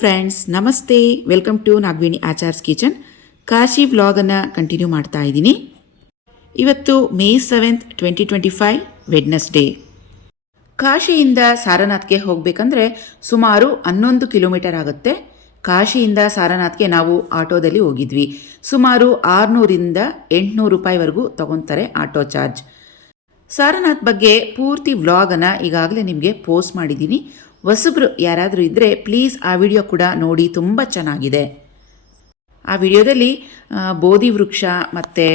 Friends, ನಮಸ್ತೆ. Welcome to Nagaveni Achar's kitchen. Kashi ವ್ಲಾಗನ್ನು continue ಮಾಡ್ತಾ ಇದ್ದೀನಿ. ಇವತ್ತು ಮೇ 7th 2025 ವೆಡ್ನೆಸ್ಡೇ. ಕಾಶಿಯಿಂದ ಸಾರನಾಥ್ಗೆ ಹೋಗಬೇಕಂದ್ರೆ ಸುಮಾರು 11 ಕಿಲೋಮೀಟರ್ ಆಗುತ್ತೆ. ಕಾಶಿಯಿಂದ ಸಾರನಾಥ್ಗೆ ನಾವು ಆಟೋದಲ್ಲಿ ಹೋಗಿದ್ವಿ. ಸುಮಾರು 600ರಿಂದ 800 ರೂಪಾಯಿವರೆಗೂ ತಗೊತಾರೆ ಆಟೋ ಚಾರ್ಜ್. ಸಾರನಾಥ್ ಬಗ್ಗೆ ಪೂರ್ತಿ ವ್ಲಾಗನ್ನು ಈಗಾಗಲೇ ನಿಮಗೆ ಪೋಸ್ಟ್ ಮಾಡಿದ್ದೀನಿ. ಹೊಸಬ್ರು ಯಾರಾದರೂ ಇದ್ದರೆ ಪ್ಲೀಸ್ ಆ ವಿಡಿಯೋ ಕೂಡ ನೋಡಿ, ತುಂಬ ಚೆನ್ನಾಗಿದೆ. ಆ ವಿಡಿಯೋದಲ್ಲಿ ಬೋಧಿ ವೃಕ್ಷ ಮತ್ತು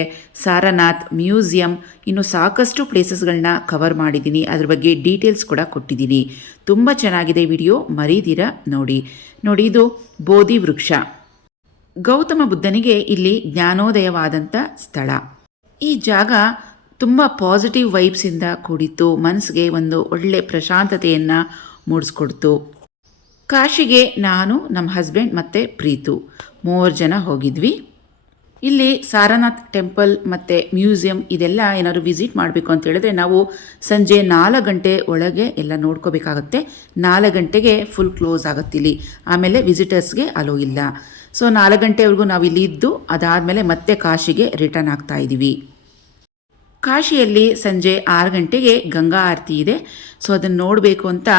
ಸಾರನಾಥ್ ಮ್ಯೂಸಿಯಂ ಇನ್ನು ಸಾಕಷ್ಟು ಪ್ಲೇಸಸ್ಗಳನ್ನ ಕವರ್ ಮಾಡಿದ್ದೀನಿ. ಅದ್ರ ಬಗ್ಗೆ ಡೀಟೇಲ್ಸ್ ಕೂಡ ಕೊಟ್ಟಿದ್ದೀನಿ. ತುಂಬ ಚೆನ್ನಾಗಿದೆ ವಿಡಿಯೋ, ಮರೀದಿರ ನೋಡಿ. ಇದು ಬೋಧಿ ವೃಕ್ಷ. ಗೌತಮ ಬುದ್ಧನಿಗೆ ಇಲ್ಲಿ ಜ್ಞಾನೋದಯವಾದಂಥ ಸ್ಥಳ. ಈ ಜಾಗ ತುಂಬ ಪಾಸಿಟಿವ್ ವೈಬ್ಸಿಂದ ಕೂಡಿತ್ತು. ಮನಸ್ಸಿಗೆ ಒಂದು ಒಳ್ಳೆ ಪ್ರಶಾಂತತೆಯನ್ನು ಮೂಡಿಸ್ಕೊಡ್ತು. ಕಾಶಿಗೆ ನಾನು, ನಮ್ಮ ಹಸ್ಬೆಂಡ್ ಮತ್ತು ಪ್ರೀತು 3 ಜನ ಹೋಗಿದ್ವಿ. ಇಲ್ಲಿ ಸಾರನಾಥ್ ಟೆಂಪಲ್ ಮತ್ತು ಮ್ಯೂಸಿಯಂ ಇದೆಲ್ಲ ಏನಾದರೂ ವಿಸಿಟ್ ಮಾಡಬೇಕು ಅಂತ ಹೇಳಿದ್ರೆ ನಾವು ಸಂಜೆ 4 ಗಂಟೆ ಒಳಗೆ ಎಲ್ಲ ನೋಡ್ಕೋಬೇಕಾಗತ್ತೆ. 4 ಗಂಟೆಗೆ ಫುಲ್ ಕ್ಲೋಸ್ ಆಗುತ್ತೆ ಇಲ್ಲಿ. ಆಮೇಲೆ ವಿಸಿಟರ್ಸ್ಗೆ ಅಲೋ ಇಲ್ಲ. ಸೊ 4 ಗಂಟೆವರೆಗೂ ನಾವು ಇಲ್ಲಿ ಇದ್ದು ಅದಾದಮೇಲೆ ಮತ್ತೆ ಕಾಶಿಗೆ ರಿಟರ್ನ್ ಆಗ್ತಾ ಇದ್ದೀವಿ. ಕಾಶಿಯಲ್ಲಿ ಸಂಜೆ 6 ಗಂಟೆಗೆ ಗಂಗಾ ಆರತಿ ಇದೆ. ಸೊ ಅದನ್ನು ನೋಡಬೇಕು ಅಂತ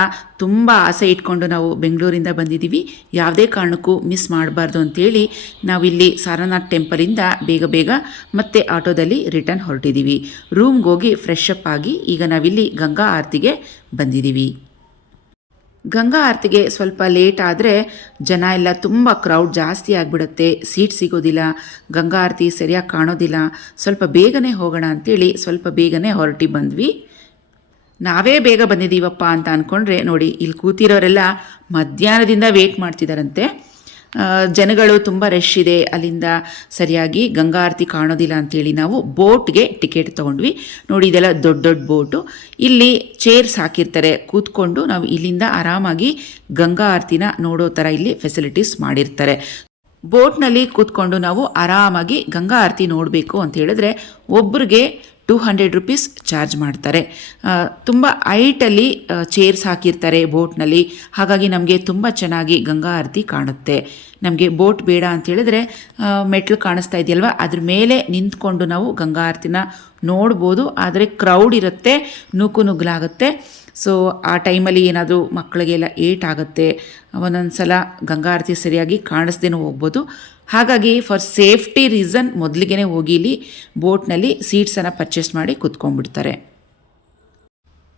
ತುಂಬ ಆಸೆ ಇಟ್ಕೊಂಡು ನಾವು ಬೆಂಗಳೂರಿಂದ ಬಂದಿದ್ದೀವಿ. ಯಾವುದೇ ಕಾರಣಕ್ಕೂ ಮಿಸ್ ಮಾಡಬಾರ್ದು ಅಂತೇಳಿ ನಾವಿಲ್ಲಿ ಸಾರನಾಥ್ ಟೆಂಪಲಿಂದ ಬೇಗ ಮತ್ತೆ ಆಟೋದಲ್ಲಿ ರಿಟರ್ನ್ ಹೊರಟಿದ್ದೀವಿ. ರೂಮ್ಗೆ ಹೋಗಿ ಫ್ರೆಶ್ ಅಪ್ ಆಗಿ ಈಗ ನಾವಿಲ್ಲಿ ಗಂಗಾ ಆರತಿಗೆ ಬಂದಿದ್ದೀವಿ. ಗಂಗಾ ಆರತಿಗೆ ಸ್ವಲ್ಪ ಲೇಟ್ ಆದರೆ ಜನ ಎಲ್ಲ ತುಂಬ ಕ್ರೌಡ್ ಜಾಸ್ತಿ ಆಗಿಬಿಡುತ್ತೆ. ಸೀಟ್ ಸಿಗೋದಿಲ್ಲ, ಗಂಗಾ ಆರತಿ ಸರಿಯಾಗಿ ಕಾಣೋದಿಲ್ಲ. ಸ್ವಲ್ಪ ಬೇಗನೆ ಹೋಗೋಣ ಅಂಥೇಳಿ ಸ್ವಲ್ಪ ಬೇಗನೆ ಹೊರಟಿ ಬಂದ್ವಿ. ನಾವೇ ಬೇಗ ಬಂದಿದ್ದೀವಪ್ಪ ಅಂತ ಅಂದ್ಕೊಂಡ್ರೆ ನೋಡಿ, ಇಲ್ಲಿ ಕೂತಿರೋರೆಲ್ಲ ಮಧ್ಯಾಹ್ನದಿಂದ ವೇಟ್ ಮಾಡ್ತಿದ್ದಾರಂತೆ. ಜನಗಳು ತುಂಬ ರಶ್ ಇದೆ, ಅಲ್ಲಿಂದ ಸರಿಯಾಗಿ ಗಂಗಾ ಆರತಿ ಕಾಣೋದಿಲ್ಲ ಅಂಥೇಳಿ ನಾವು ಬೋಟ್ಗೆ ಟಿಕೆಟ್ ತೊಗೊಂಡ್ವಿ. ನೋಡಿ, ಇದೆಲ್ಲ ದೊಡ್ಡ ದೊಡ್ಡ ಬೋಟು. ಇಲ್ಲಿ ಚೇರ್ಸ್ ಹಾಕಿರ್ತಾರೆ, ಕೂತ್ಕೊಂಡು ನಾವು ಇಲ್ಲಿಂದ ಆರಾಮಾಗಿ ಗಂಗಾ ಆರತಿನ ನೋಡೋ ಥರ ಇಲ್ಲಿ ಫೆಸಿಲಿಟೀಸ್ ಮಾಡಿರ್ತಾರೆ. ಬೋಟ್ನಲ್ಲಿ ಕೂತ್ಕೊಂಡು ನಾವು ಆರಾಮಾಗಿ ಗಂಗಾ ಆರತಿ ನೋಡಬೇಕು ಅಂತ ಹೇಳಿದ್ರೆ ಒಬ್ಬರಿಗೆ 200 ರೂಪೀಸ್ ಚಾರ್ಜ್ ಮಾಡ್ತಾರೆ. ತುಂಬ ಹೈಟಲ್ಲಿ ಚೇರ್ಸ್ ಹಾಕಿರ್ತಾರೆ ಬೋಟ್ನಲ್ಲಿ. ಹಾಗಾಗಿ ನಮಗೆ ತುಂಬ ಚೆನ್ನಾಗಿ ಗಂಗಾ ಆರತಿ ಕಾಣುತ್ತೆ. ನಮಗೆ ಬೋಟ್ ಬೇಡ ಅಂತ ಹೇಳಿದ್ರೆ ಮೆಟ್ಲು ಕಾಣಿಸ್ತಾ ಇದೆಯಲ್ವ, ಅದ್ರ ಮೇಲೆ ನಿಂತ್ಕೊಂಡು ನಾವು ಗಂಗಾ ಆರತಿನ ನೋಡ್ಬೋದು. ಆದರೆ ಕ್ರೌಡ್ ಇರುತ್ತೆ, ನುಗ್ಗಲಾಗುತ್ತೆ. ಸೊ ಆ ಟೈಮಲ್ಲಿ ಏನಾದರೂ ಮಕ್ಕಳಿಗೆಲ್ಲ ಆಗುತ್ತೆ. ಒಂದೊಂದು ಸಲ ಗಂಗಾ ಆರತಿ ಸರಿಯಾಗಿ ಕಾಣಿಸ್ದೇನೂ ಹೋಗ್ಬೋದು. ಹಾಗಾಗಿ ಫಾರ್ ಸೇಫ್ಟಿ ರೀಸನ್ ಮೊದಲಿಗೆ ಹೋಗಿ ಇಲ್ಲಿ ಬೋಟ್ನಲ್ಲಿ ಸೀಟ್ಸನ್ನು ಪರ್ಚೇಸ್ ಮಾಡಿ ಕೂತ್ಕೊಂಡ್ಬಿಡ್ತಾರೆ.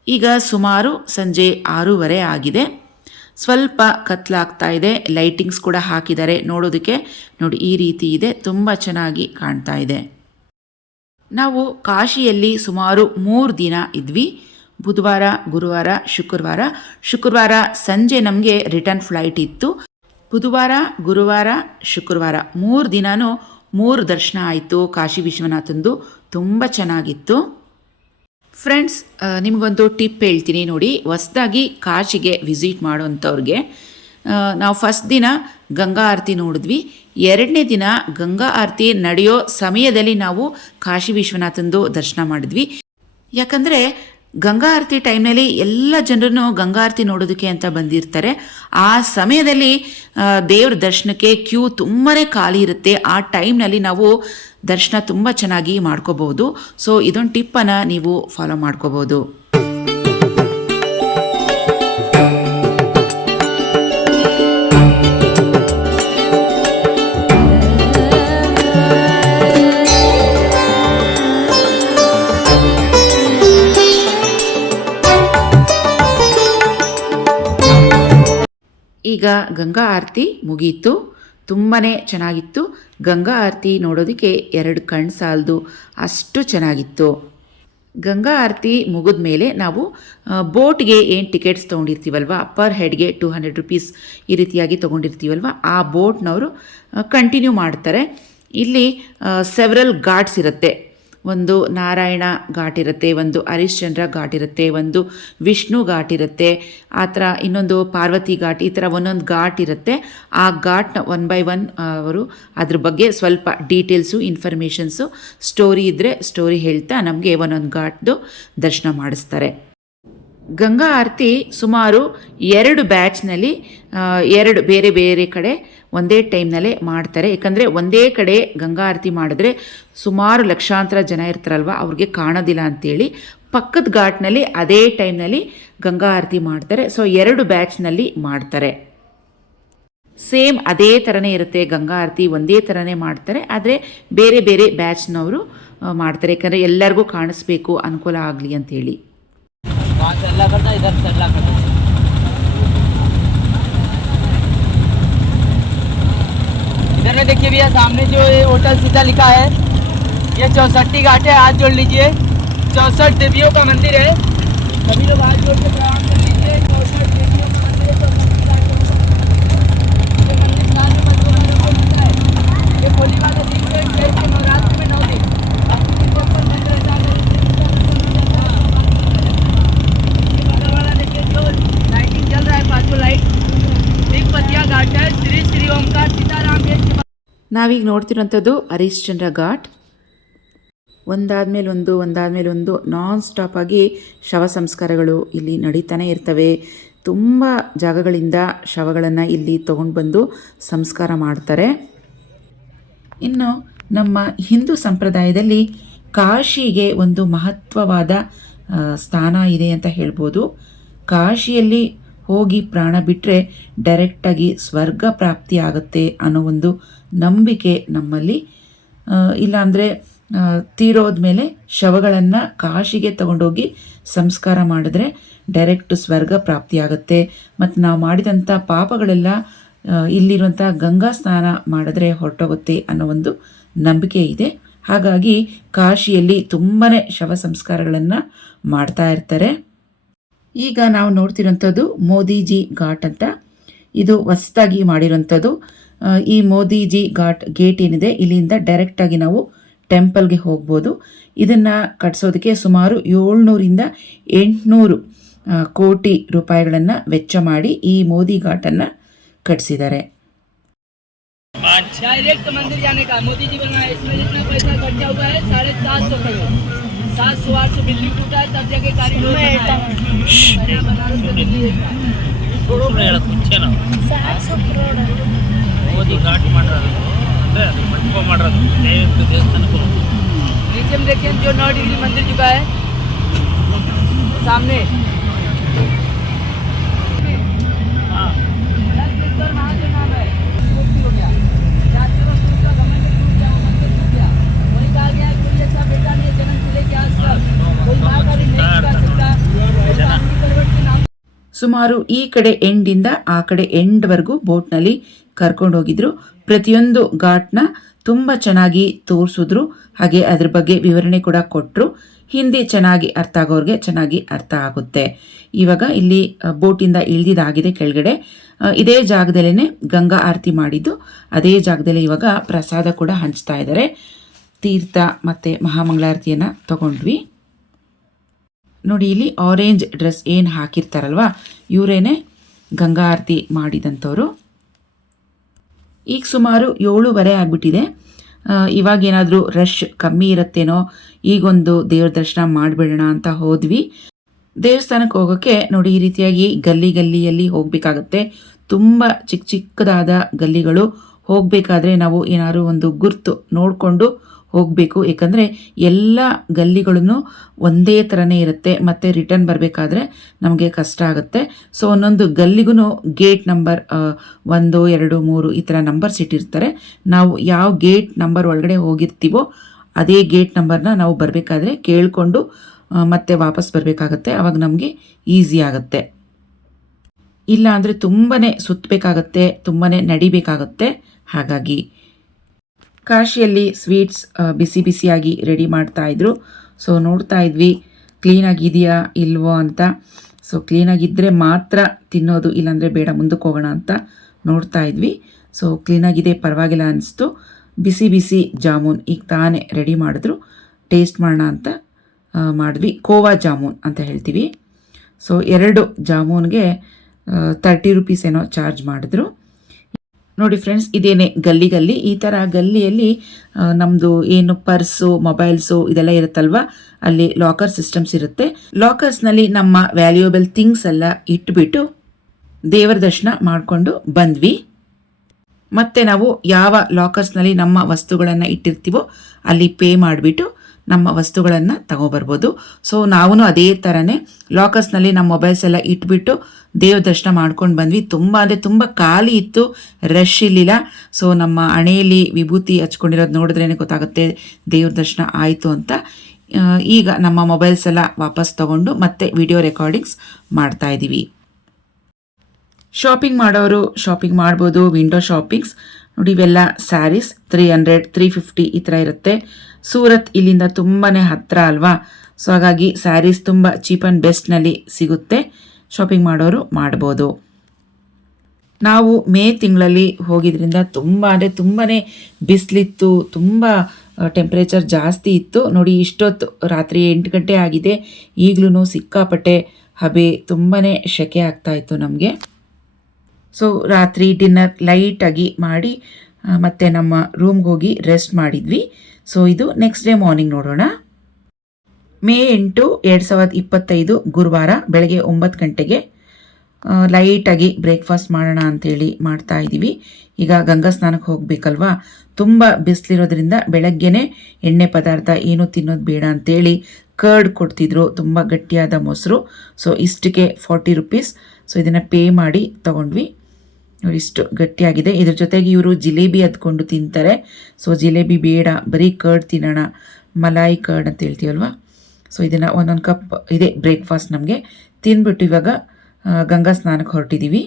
ಈಗ ಸುಮಾರು ಸಂಜೆ 6:30 ಆಗಿದೆ. ಸ್ವಲ್ಪ ಕತ್ಲಾಗ್ತಾ ಇದೆ. ಲೈಟಿಂಗ್ಸ್ ಕೂಡ ಹಾಕಿದ್ದಾರೆ. ನೋಡೋದಕ್ಕೆ ನೋಡಿ ಈ ರೀತಿ ಇದೆ, ತುಂಬ ಚೆನ್ನಾಗಿ ಕಾಣ್ತಾ ಇದೆ. ನಾವು ಕಾಶಿಯಲ್ಲಿ ಸುಮಾರು 3 ದಿನ ಇದ್ವಿ. ಬುಧವಾರ, ಗುರುವಾರ, ಶುಕ್ರವಾರ ಸಂಜೆ ನಮಗೆ ರಿಟರ್ನ್ ಫ್ಲೈಟ್ ಇತ್ತು. ಬುಧವಾರ, ಗುರುವಾರ, ಶುಕ್ರವಾರ 3 ದಿನವೂ 3 ದರ್ಶನ ಆಯಿತು. ಕಾಶಿ ವಿಶ್ವನಾಥಂದು ತುಂಬ ಚೆನ್ನಾಗಿತ್ತು. ಫ್ರೆಂಡ್ಸ್, ನಿಮಗೊಂದು ಟಿಪ್ ಹೇಳ್ತೀನಿ ನೋಡಿ. ಹೊಸದಾಗಿ ಕಾಶಿಗೆ ವಿಸಿಟ್ ಮಾಡೋವಂಥವ್ರಿಗೆ ನಾವು ಫಸ್ಟ್ ದಿನ ಗಂಗಾ ಆರತಿ ನೋಡಿದ್ವಿ. 2ನೇ ದಿನ ಗಂಗಾ ಆರತಿ ನಡೆಯೋ ಸಮಯದಲ್ಲಿ ನಾವು ಕಾಶಿ ವಿಶ್ವನಾಥಂದು ದರ್ಶನ ಮಾಡಿದ್ವಿ. ಯಾಕಂದರೆ ಗಂಗಾ ಆರತಿ ಟೈಮ್ನಲ್ಲಿ ಎಲ್ಲ ಜನರನ್ನು ಗಂಗಾ ಆರತಿ ನೋಡೋದಕ್ಕೆ ಅಂತ ಬಂದಿರ್ತಾರೆ. ಆ ಸಮಯದಲ್ಲಿ ದೇವ್ರ ದರ್ಶನಕ್ಕೆ ಕ್ಯೂ ತುಂಬಾ ಖಾಲಿ ಇರುತ್ತೆ. ಆ ಟೈಮ್ನಲ್ಲಿ ನಾವು ದರ್ಶನ ತುಂಬ ಚೆನ್ನಾಗಿ ಮಾಡ್ಕೋಬೋದು. ಸೊ ಇದೊಂದು ಟಿಪ್ಪನ್ನು ನೀವು ಫಾಲೋ ಮಾಡ್ಕೋಬೋದು. ಈಗ ಗಂಗಾ ಆರತಿ ಮುಗೀತು. ತುಂಬಾ ಚೆನ್ನಾಗಿತ್ತು. ಗಂಗಾ ಆರತಿ ನೋಡೋದಕ್ಕೆ 2 ಕಣ್ಣು ಸಾಲದು, ಅಷ್ಟು ಚೆನ್ನಾಗಿತ್ತು. ಗಂಗಾ ಆರತಿ ಮುಗಿದ ಮೇಲೆ ನಾವು ಬೋಟ್ಗೆ ಏನು ಟಿಕೆಟ್ಸ್ ತೊಗೊಂಡಿರ್ತೀವಲ್ವ, ಪರ್ ಹೆಡ್ಗೆ 200 ರೂಪೀಸ್ ಈ ರೀತಿಯಾಗಿ ತೊಗೊಂಡಿರ್ತೀವಲ್ವ, ಆ ಬೋಟ್ನವರು ಕಂಟಿನ್ಯೂ ಮಾಡ್ತಾರೆ. ಇಲ್ಲಿ ಸೆವರಲ್ ಘಾಟ್ಸ್ ಇರುತ್ತೆ. ಒಂದು ನಾರಾಯಣ ಘಾಟ್ ಇರುತ್ತೆ, ಒಂದು ಹರಿಶ್ಚಂದ್ರ ಘಾಟ್ ಇರುತ್ತೆ, ಒಂದು ವಿಷ್ಣು ಘಾಟ್ ಇರುತ್ತೆ, ಆ ಥರ ಇನ್ನೊಂದು ಪಾರ್ವತಿ ಘಾಟ್, ಈ ಥರ ಒಂದೊಂದು ಘಾಟ್ ಇರುತ್ತೆ. ಆ ಘಾಟ್ನ 1 by 1 ಅವರು ಅದ್ರ ಬಗ್ಗೆ ಸ್ವಲ್ಪ ಡೀಟೇಲ್ಸು, ಇನ್ಫಾರ್ಮೇಷನ್ಸು, ಸ್ಟೋರಿ ಇದ್ದರೆ ಸ್ಟೋರಿ ಹೇಳ್ತಾ ನಮಗೆ ಒಂದೊಂದು ಘಾಟ್ದು ದರ್ಶನ ಮಾಡಿಸ್ತಾರೆ. ಗಂಗಾ ಆರತಿ ಸುಮಾರು 2 ಬ್ಯಾಚ್ನಲ್ಲಿ 2 ಬೇರೆ ಬೇರೆ ಕಡೆ ಒಂದೇ ಟೈಮ್ನಲ್ಲೇ ಮಾಡ್ತಾರೆ. ಯಾಕಂದರೆ ಒಂದೇ ಕಡೆ ಗಂಗಾ ಆರತಿ ಮಾಡಿದ್ರೆ ಸುಮಾರು ಲಕ್ಷಾಂತರ ಜನ ಇರ್ತಾರಲ್ವ, ಅವ್ರಿಗೆ ಕಾಣೋದಿಲ್ಲ ಅಂಥೇಳಿ ಪಕ್ಕದ ಘಾಟ್ನಲ್ಲಿ ಅದೇ ಟೈಮ್ನಲ್ಲಿ ಗಂಗಾ ಆರತಿ ಮಾಡ್ತಾರೆ. ಸೊ 2 ಬ್ಯಾಚ್ನಲ್ಲಿ ಮಾಡ್ತಾರೆ. ಸೇಮ್ ಅದೇ ಥರನೇ ಇರುತ್ತೆ, ಗಂಗಾ ಆರತಿ ಒಂದೇ ಥರನೇ ಮಾಡ್ತಾರೆ. ಆದರೆ ಬೇರೆ ಬೇರೆ ಬ್ಯಾಚ್ನವರು ಮಾಡ್ತಾರೆ, ಯಾಕಂದರೆ ಎಲ್ಲರಿಗೂ ಕಾಣಿಸ್ಬೇಕು, ಅನುಕೂಲ ಆಗಲಿ ಅಂಥೇಳಿ. इधर में देखिए भैया, सामने जो ये होटल सीता लिखा है, ये 64 घाट है, हाथ जोड़ लीजिए। 64 देवियों का मंदिर है, सभी लोग हाथ जोड़ के प्रणाम कर लीजिए। 64 देवियों का मंदिर है, 64 घाट ये मंदिर साल में 55 मिलता है। ये होली वाले दिन से चैत के नवरात्र में 9 दिन मंदिर ऐसा देखिए, जो लाइटिंग जल रहा है, 5 लाइट एक पतिया घाट है। श्री श्री ओमकार सीताराम। ನಾವೀಗ ನೋಡ್ತಿರೋಂಥದ್ದು ಹರಿಶ್ಚಂದ್ರ ಘಾಟ್. ಒಂದಾದ್ಮೇಲೊಂದು ನಾನ್ ಸ್ಟಾಪ್ ಆಗಿ ಶವ ಸಂಸ್ಕಾರಗಳು ಇಲ್ಲಿ ನಡೀತಾನೆ ಇರ್ತವೆ. ತುಂಬ ಜಾಗಗಳಿಂದ ಶವಗಳನ್ನು ಇಲ್ಲಿ ತೊಗೊಂಡು ಬಂದು ಸಂಸ್ಕಾರ ಮಾಡ್ತಾರೆ. ಇನ್ನು ನಮ್ಮ ಹಿಂದೂ ಸಂಪ್ರದಾಯದಲ್ಲಿ ಕಾಶಿಗೆ ಒಂದು ಮಹತ್ವವಾದ ಸ್ಥಾನ ಇದೆ ಅಂತ ಹೇಳ್ಬೋದು. ಕಾಶಿಯಲ್ಲಿ ಹೋಗಿ ಪ್ರಾಣ ಬಿಟ್ಟರೆ ಡೈರೆಕ್ಟಾಗಿ ಸ್ವರ್ಗ ಪ್ರಾಪ್ತಿ ಆಗುತ್ತೆ ಅನ್ನೋ ಒಂದು ನಂಬಿಕೆ ನಮ್ಮಲ್ಲಿ. ಇಲ್ಲಾಂದರೆ ತೀರೋದ್ಮೇಲೆ ಶವಗಳನ್ನು ಕಾಶಿಗೆ ತಗೊಂಡೋಗಿ ಸಂಸ್ಕಾರ ಮಾಡಿದ್ರೆ ಡೈರೆಕ್ಟ್ ಸ್ವರ್ಗ ಪ್ರಾಪ್ತಿಯಾಗುತ್ತೆ. ಮತ್ತು ನಾವು ಮಾಡಿದಂಥ ಪಾಪಗಳೆಲ್ಲ ಇಲ್ಲಿರುವಂಥ ಗಂಗಾ ಸ್ನಾನ ಮಾಡಿದ್ರೆ ಹೊರಟೋಗುತ್ತೆ ಅನ್ನೋ ಒಂದು ನಂಬಿಕೆ ಇದೆ. ಹಾಗಾಗಿ ಕಾಶಿಯಲ್ಲಿ ತುಂಬಾ ಶವ ಸಂಸ್ಕಾರಗಳನ್ನು ಮಾಡ್ತಾ ಇರ್ತಾರೆ. ಈಗ ನಾವು ನೋಡ್ತಿರೋಂಥದ್ದು ಮೋದಿಜಿ ಘಾಟ್ ಅಂತ. ಇದು ಹೊಸದಾಗಿ ಮಾಡಿರೋಂಥದ್ದು. ಈ ಮೋದಿಜಿ ಘಾಟ್ ಗೇಟ್ ಏನಿದೆ, ಇಲ್ಲಿಂದ ಡೈರೆಕ್ಟಾಗಿ ನಾವು ಟೆಂಪಲ್ಗೆ ಹೋಗ್ಬೋದು. ಇದನ್ನು ಕಟ್ಸೋದಕ್ಕೆ ಸುಮಾರು 700 ರಿಂದ 800 ಕೋಟಿ ರೂಪಾಯಿಗಳನ್ನು ವೆಚ್ಚ ಮಾಡಿ ಈ ಮೋದಿ ಘಾಟನ್ನು ಕಟ್ಸಿದ್ದಾರೆ. डायरेक्ट मंदिर जाने का मोदी जी बनाया, इसमें जितना पैसा खर्चा हुआ है 750 करोड़। 700-800 बिल्डिंग टूटा है, तब जाके कारीगर बनारस में दिल्ली ಮೋದಿ ಘಾಟ್ ಮಾಡಿರೋದು ಅಂದರೆ ಅದು ಮಂಟಪ ಮಾಡಿರೋದು ದಯವಿಟ್ಟು ದೇವಸ್ಥಾನಕ್ಕೂ नीचे में देखिए जो 9 डिग्री मंदिर चुका है सामने। ಹಾಂ ಸುಮಾರು ಈ ಕಡೆ ಎಂಡಿಂದ ಆ ಕಡೆ ಎಂಡ್ವರೆಗೂ ಬೋಟ್ನಲ್ಲಿ ಕರ್ಕೊಂಡೋಗಿದ್ರು. ಪ್ರತಿಯೊಂದು ಘಾಟ್ನ ತುಂಬ ಚೆನ್ನಾಗಿ ತೋರಿಸಿದ್ರು, ಹಾಗೆ ಅದ್ರ ಬಗ್ಗೆ ವಿವರಣೆ ಕೂಡ ಕೊಟ್ಟರು. ಹಿಂದಿ ಚೆನ್ನಾಗಿ ಅರ್ಥ ಆಗೋರಿಗೆ ಚೆನ್ನಾಗಿ ಅರ್ಥ ಆಗುತ್ತೆ. ಇವಾಗ ಇಲ್ಲಿ ಬೋಟಿಂದ ಇಳಿದಿದ್ದಾಗಿದೆ ಕೆಳಗಡೆ. ಇದೇ ಜಾಗದಲ್ಲೇ ಗಂಗಾ ಆರತಿ ಮಾಡಿದ್ದು, ಅದೇ ಜಾಗದಲ್ಲಿ ಇವಾಗ ಪ್ರಸಾದ ಕೂಡ ಹಂಚ್ತಾ ಇದ್ದಾರೆ. ತೀರ್ಥ ಮತ್ತು ಮಹಾಮಂಗಳಾರತಿಯನ್ನು ತಗೊಂಡ್ವಿ. ನೋಡಿ, ಇಲ್ಲಿ ಆರೆಂಜ್ ಡ್ರೆಸ್ ಏನು ಹಾಕಿರ್ತಾರಲ್ವ, ಇವರೇನೆ ಗಂಗಾ ಆರತಿ ಮಾಡಿದಂಥವ್ರು. ಈಗ ಸುಮಾರು 7:15 ಆಗಿಬಿಟ್ಟಿದೆ. ಇವಾಗೇನಾದರೂ ರಶ್ ಕಮ್ಮಿ ಇರುತ್ತೇನೋ, ಈಗೊಂದು ದೇವ್ರ ದರ್ಶನ ಮಾಡಿಬಿಡೋಣ ಅಂತ ಹೋದ್ವಿ. ದೇವಸ್ಥಾನಕ್ಕೆ ಹೋಗೋಕ್ಕೆ ನೋಡಿ, ಈ ರೀತಿಯಾಗಿ ಗಲ್ಲಿಯಲ್ಲಿ ಹೋಗಬೇಕಾಗತ್ತೆ. ತುಂಬ ಚಿಕ್ಕದಾದ ಗಲ್ಲಿಗಳು. ಹೋಗಬೇಕಾದ್ರೆ ನಾವು ಏನಾದ್ರು ಒಂದು ಗುರ್ತು ನೋಡಿಕೊಂಡು ಹೋಗಬೇಕು. ಏಕೆಂದರೆ ಎಲ್ಲ ಗಲ್ಲಿಗಳನ್ನು ಒಂದೇ ಥರನೇ ಇರುತ್ತೆ, ಮತ್ತು ರಿಟರ್ನ್ ಬರಬೇಕಾದ್ರೆ ನಮಗೆ ಕಷ್ಟ ಆಗುತ್ತೆ. ಸೊ ಒಂದೊಂದು ಗಲ್ಲಿಗೂ ಗೇಟ್ ನಂಬರ್ 1, 2, 3 ಈ ಥರ ನಂಬರ್ಸ್ ಇಟ್ಟಿರ್ತಾರೆ. ನಾವು ಯಾವ ಗೇಟ್ ನಂಬರ್ ಒಳಗಡೆ ಹೋಗಿರ್ತೀವೋ ಅದೇ ಗೇಟ್ ನಂಬರ್ನ ನಾವು ಬರಬೇಕಾದ್ರೆ ಕೇಳಿಕೊಂಡು ಮತ್ತೆ ವಾಪಸ್ ಬರಬೇಕಾಗತ್ತೆ. ಆವಾಗ ನಮಗೆ ಈಸಿ ಆಗುತ್ತೆ. ಇಲ್ಲ ಅಂದರೆ ತುಂಬಾ ಸುತ್ತಬೇಕಾಗತ್ತೆ, ತುಂಬಾ ನಡಿಬೇಕಾಗತ್ತೆ. ಹಾಗಾಗಿ ಕಾಶಿಯಲ್ಲಿ ಸ್ವೀಟ್ಸ್ ಬಿಸಿಯಾಗಿ ರೆಡಿ ಮಾಡ್ತಾಯಿದ್ರು. ಸೊ ನೋಡ್ತಾ ಇದ್ವಿ ಕ್ಲೀನಾಗಿದೆಯಾ ಇಲ್ವೋ ಅಂತ. ಸೊ ಕ್ಲೀನಾಗಿದ್ದರೆ ಮಾತ್ರ ತಿನ್ನೋದು, ಇಲ್ಲಾಂದರೆ ಬೇಡ ಮುಂದಕ್ಕೆ ಹೋಗೋಣ ಅಂತ ನೋಡ್ತಾ ಇದ್ವಿ. ಸೊ ಕ್ಲೀನಾಗಿದೆ, ಪರವಾಗಿಲ್ಲ ಅನಿಸ್ತು. ಬಿಸಿ ಜಾಮೂನ್ ಈಗ ತಾನೇ ರೆಡಿ ಮಾಡಿದ್ರು. ಟೇಸ್ಟ್ ಮಾಡೋಣ ಅಂತ ಮಾಡಿದ್ವಿ. ಕೋವಾ ಜಾಮೂನ್ ಅಂತ ಹೇಳ್ತೀವಿ. ಸೊ 2 ಜಾಮೂನ್ಗೆ 30 ರೂಪೀಸ್ ಏನೋ ಚಾರ್ಜ್ ಮಾಡಿದ್ರು. ನೋಡಿ ಫ್ರೆಂಡ್ಸ್, ಇದೇನೆ ಗಲ್ಲಿ ಈ ಥರ ಗಲ್ಲಿಯಲ್ಲಿ ನಮ್ಮದು ಏನು ಪರ್ಸು, ಮೊಬೈಲ್ಸು ಇದೆಲ್ಲ ಇರುತ್ತಲ್ವ, ಅಲ್ಲಿ ಲಾಕರ್ ಸಿಸ್ಟಮ್ಸ್ ಇರುತ್ತೆ. ಲಾಕರ್ಸ್ನಲ್ಲಿ ನಮ್ಮ ವ್ಯಾಲ್ಯೂಯಬಲ್ ಥಿಂಗ್ಸ್ ಎಲ್ಲ ಇಟ್ಬಿಟ್ಟು ದೇವರ ದರ್ಶನ ಮಾಡಿಕೊಂಡು ಬಂದ್ವಿ. ಮತ್ತು ನಾವು ಯಾವ ಲಾಕರ್ಸ್ನಲ್ಲಿ ನಮ್ಮ ವಸ್ತುಗಳನ್ನು ಇಟ್ಟಿರ್ತೀವೋ ಅಲ್ಲಿ ಪೇ ಮಾಡಿಬಿಟ್ಟು ನಮ್ಮ ವಸ್ತುಗಳನ್ನು ತಗೊಬರ್ಬೋದು. ಸೊ ನಾವೂ ಅದೇ ಥರನೇ ಲಾಕರ್ಸ್ನಲ್ಲಿ ನಮ್ಮ ಮೊಬೈಲ್ಸ್ ಎಲ್ಲ ಇಟ್ಬಿಟ್ಟು ದೇವ್ರ ದರ್ಶನ ಮಾಡ್ಕೊಂಡು ಬಂದ್ವಿ. ತುಂಬ ಅಂದರೆ ತುಂಬ ಖಾಲಿ ಇತ್ತು, ರಶ್ ಇರಲಿಲ್ಲ. ಸೊ ನಮ್ಮ ಹಣೆಯಲ್ಲಿ ವಿಭೂತಿ ಹಚ್ಕೊಂಡಿರೋದು ನೋಡಿದ್ರೇ ಗೊತ್ತಾಗುತ್ತೆ ದೇವ್ರ ದರ್ಶನ ಆಯಿತು ಅಂತ. ಈಗ ನಮ್ಮ ಮೊಬೈಲ್ಸ್ ಎಲ್ಲ ವಾಪಸ್ ತಗೊಂಡು ಮತ್ತೆ ವಿಡಿಯೋ ರೆಕಾರ್ಡಿಂಗ್ಸ್ ಮಾಡ್ತಾಯಿದ್ದೀವಿ. ಶಾಪಿಂಗ್ ಮಾಡೋರು ಶಾಪಿಂಗ್ ಮಾಡ್ಬೋದು. ವಿಂಡೋ ಶಾಪಿಂಗ್ಸ್ ನೋಡಿ, ಇವೆಲ್ಲ ಸ್ಯಾರೀಸ್ 300, 350 ಈ ಥರ ಇರುತ್ತೆ. ಸೂರತ್ ಇಲ್ಲಿಂದ ತುಂಬಾ ಹತ್ತಿರ ಅಲ್ವಾ, ಸೊ ಹಾಗಾಗಿ ಸ್ಯಾರೀಸ್ ತುಂಬ ಚೀಪ್ ಆ್ಯಂಡ್ ಬೆಸ್ಟ್ನಲ್ಲಿ ಸಿಗುತ್ತೆ. ಶಾಪಿಂಗ್ ಮಾಡೋರು ಮಾಡ್ಬೋದು. ನಾವು ಮೇ ತಿಂಗಳಲ್ಲಿ ಹೋಗಿದ್ರಿಂದ ತುಂಬ ಅಂದರೆ ತುಂಬಾ ಬಿಸಿಲಿತ್ತು, ತುಂಬ ಟೆಂಪ್ರೇಚರ್ ಜಾಸ್ತಿ ಇತ್ತು. ನೋಡಿ, ಇಷ್ಟೊತ್ತು ರಾತ್ರಿ 8 ಗಂಟೆ ಆಗಿದೆ, ಈಗಲೂ ಸಿಕ್ಕಾಪಟ್ಟೆ ಹಬೆ, ತುಂಬಾ ಸೆಕೆ ಆಗ್ತಾಯಿತ್ತು ನಮಗೆ. ಸೊ ರಾತ್ರಿ ಡಿನ್ನರ್ ಲೈಟಾಗಿ ಮಾಡಿ ಮತ್ತೆ ನಮ್ಮ ರೂಮ್ಗೆ ಹೋಗಿ ರೆಸ್ಟ್ ಮಾಡಿದ್ವಿ. ಸೊ ಇದು ನೆಕ್ಸ್ಟ್ ಡೇ ಮಾರ್ನಿಂಗ್ ನೋಡೋಣ. ಮೇ 8, 2025 ಗುರುವಾರ ಬೆಳಗ್ಗೆ 9 ಗಂಟೆಗೆ ಲೈಟಾಗಿ ಬ್ರೇಕ್ಫಾಸ್ಟ್ ಮಾಡೋಣ ಅಂಥೇಳಿ ಮಾಡ್ತಾ ಇದ್ದೀವಿ. ಈಗ ಗಂಗಾ ಸ್ನಾನಕ್ಕೆ ಹೋಗಬೇಕಲ್ವಾ, ತುಂಬ ಬಿಸಿಲಿರೋದ್ರಿಂದ ಬೆಳಗ್ಗೆನೇ ಎಣ್ಣೆ ಪದಾರ್ಥ ಏನು ತಿನ್ನೋದು ಬೇಡ ಅಂಥೇಳಿ ಕರ್ಡ್ ಕೊಡ್ತಿದ್ರು, ತುಂಬ ಗಟ್ಟಿಯಾದ ಮೊಸರು. ಸೊ ಇಷ್ಟಕ್ಕೆ 40 ರೂಪೀಸ್. ಸೊ ಇದನ್ನು ಪೇ ಮಾಡಿ ತೊಗೊಂಡ್ವಿ. ನೋಡಿ, ಇಷ್ಟು ಗಟ್ಟಿಯಾಗಿದೆ. ಇದ್ರ ಜೊತೆಗೆ ಇವರು ಜಿಲೇಬಿ ಅದ್ಕೊಂಡು ತಿಂತಾರೆ. ಸೊ ಜಿಲೇಬಿ ಬೇಡ, ಬರೀ ಕರ್ಡ್ ತಿನ್ನೋಣ, ಮಲಾಯಿ ಕರ್ಡ್ ಅಂತ ಹೇಳ್ತೀವಲ್ವ. ಸೊ ಇದನ್ನು ಒಂದೊಂದು ಕಪ್ ಇದೆ ಬ್ರೇಕ್ಫಾಸ್ಟ್ ನಮಗೆ. ತಿಂದ್ಬಿಟ್ಟು ಇವಾಗ ಗಂಗಾ ಸ್ನಾನಕ್ಕೆ ಹೊರಟಿದ್ದೀವಿ.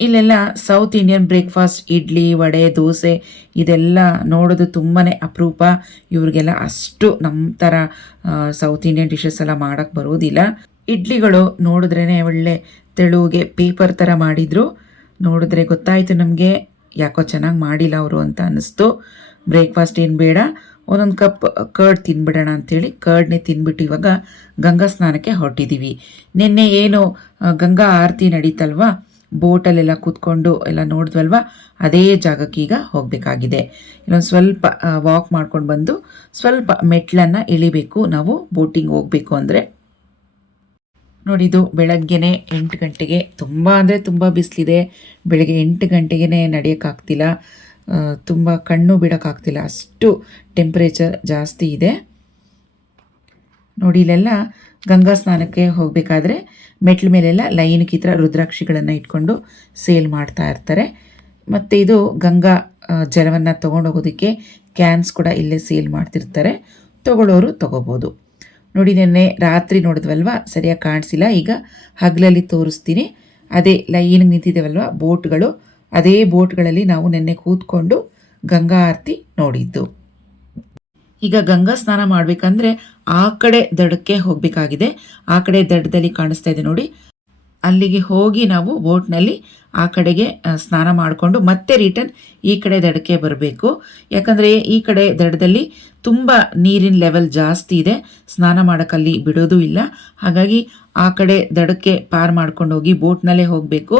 ಇಲ್ಲೆಲ್ಲ south Indian breakfast, idli, vada, dosa ಇದೆಲ್ಲ ನೋಡೋದು ತುಂಬಾ ಅಪರೂಪ. ಇವ್ರಿಗೆಲ್ಲ ಅಷ್ಟು ನಮ್ಮ ಥರ ಸೌತ್ ಇಂಡಿಯನ್ ಡಿಶಸ್ ಎಲ್ಲ ಮಾಡೋಕ್ಕೆ ಬರೋದಿಲ್ಲ. ಇಡ್ಲಿಗಳು ನೋಡಿದ್ರೇ ಒಳ್ಳೆ ತೆಳುಗೆ ಪೇಪರ್ ಥರ ಮಾಡಿದರು. ನೋಡಿದ್ರೆ ಗೊತ್ತಾಯಿತು ನಮಗೆ ಯಾಕೋ ಚೆನ್ನಾಗಿ ಮಾಡಿಲ್ಲ ಅವರು ಅಂತ ಅನ್ನಿಸ್ತು. ಬ್ರೇಕ್ಫಾಸ್ಟ್ ಏನು ಬೇಡ, ಒಂದೊಂದು ಕಪ್ ಕರ್ಡ್ ತಿನ್ಬಿಡೋಣ ಅಂಥೇಳಿ ಕರ್ಡ್ನೇ ತಿನ್ಬಿಟ್ಟು ಇವಾಗ ಗಂಗಾ ಸ್ನಾನಕ್ಕೆ ಹೊರಟಿದ್ದೀವಿ. ನಿನ್ನೆ ಏನು ಗಂಗಾ ಆರತಿ ನಡೀತಲ್ವ, ಬೋಟಲ್ಲೆಲ್ಲ ಕೂತ್ಕೊಂಡು ಎಲ್ಲ ನೋಡಿದ್ವಲ್ವ, ಅದೇ ಜಾಗಕ್ಕೆ ಈಗ ಹೋಗಬೇಕಾಗಿದೆ. ಇಲ್ಲೊಂದು ಸ್ವಲ್ಪ ವಾಕ್ ಮಾಡ್ಕೊಂಡು ಬಂದು ಸ್ವಲ್ಪ ಮೆಟ್ಲನ್ನು ಇಳಿಬೇಕು ನಾವು ಬೋಟಿಂಗ್ ಹೋಗಬೇಕು ಅಂದರೆ. ನೋಡಿದು ಬೆಳಗ್ಗೆನೆ 8 ಗಂಟೆಗೆ, ತುಂಬ ಅಂದರೆ ತುಂಬ ಬಿಸಿಲಿದೆ. ಬೆಳಗ್ಗೆ 8 ಗಂಟೆಗೆ ನಡೆಯೋಕ್ಕಾಗ್ತಿಲ್ಲ, ತುಂಬ ಕಣ್ಣು ಬಿಡೋಕ್ಕಾಗ್ತಿಲ್ಲ, ಅಷ್ಟು ಟೆಂಪ್ರೇಚರ್ ಜಾಸ್ತಿ ಇದೆ. ನೋಡಿ, ಇಲ್ಲೆಲ್ಲ ಗಂಗಾ ಸ್ನಾನಕ್ಕೆ ಹೋಗಬೇಕಾದ್ರೆ ಮೆಟ್ಲ ಮೇಲೆಲ್ಲ ಲೈನ್ಗೆ ಈ ಥರ ರುದ್ರಾಕ್ಷಿಗಳನ್ನು ಇಟ್ಕೊಂಡು ಸೇಲ್ ಮಾಡ್ತಾ ಇರ್ತಾರೆ. ಮತ್ತು ಇದು ಗಂಗಾ ಜಲವನ್ನು ತೊಗೊಂಡೋಗೋದಕ್ಕೆ ಕ್ಯಾನ್ಸ್ ಕೂಡ ಇಲ್ಲೇ ಸೇಲ್ ಮಾಡ್ತಿರ್ತಾರೆ, ತೊಗೊಳ್ಳೋರು ತೊಗೋಬೋದು. ನೋಡಿ, ನೆನ್ನೆ ರಾತ್ರಿ ನೋಡಿದ್ವಲ್ವ, ಸರಿಯಾಗಿ ಕಾಣಿಸಿಲ್ಲ. ಈಗ ಹಗಲಲ್ಲಿ ತೋರಿಸ್ತೀನಿ. ಅದೇ ಲೈನಿಗೆ ನಿಂತಿದ್ದೇವಲ್ವ ಬೋಟ್ಗಳು, ಅದೇ ಬೋಟ್ಗಳಲ್ಲಿ ನಾವು ನೆನ್ನೆ ಕೂತ್ಕೊಂಡು ಗಂಗಾ ಆರತಿ ನೋಡಿದ್ದು. ಈಗ ಗಂಗಾ ಸ್ನಾನ ಮಾಡಬೇಕಂದ್ರೆ ಆ ಕಡೆ ದಡಕ್ಕೆ ಹೋಗಬೇಕಾಗಿದೆ. ಆ ಕಡೆ ದಡದಲ್ಲಿ ಕಾಣಿಸ್ತಾ ಇದೆ ನೋಡಿ, ಅಲ್ಲಿಗೆ ಹೋಗಿ ನಾವು ಬೋಟ್ನಲ್ಲಿ ಆ ಕಡೆಗೆ ಸ್ನಾನ ಮಾಡಿಕೊಂಡು ಮತ್ತೆ ರಿಟರ್ನ್ ಈ ಕಡೆ ದಡಕ್ಕೆ ಬರಬೇಕು. ಯಾಕಂದರೆ ಈ ಕಡೆ ದಡದಲ್ಲಿ ತುಂಬ ನೀರಿನ ಲೆವೆಲ್ ಜಾಸ್ತಿ ಇದೆ, ಸ್ನಾನ ಮಾಡೋಕ್ಕಲ್ಲಿ ಬಿಡೋದು ಇಲ್ಲ. ಹಾಗಾಗಿ ಆ ಕಡೆ ದಡಕ್ಕೆ ಪಾರ್ ಮಾಡ್ಕೊಂಡು ಹೋಗಿ ಬೋಟ್ನಲ್ಲೇ ಹೋಗಬೇಕು.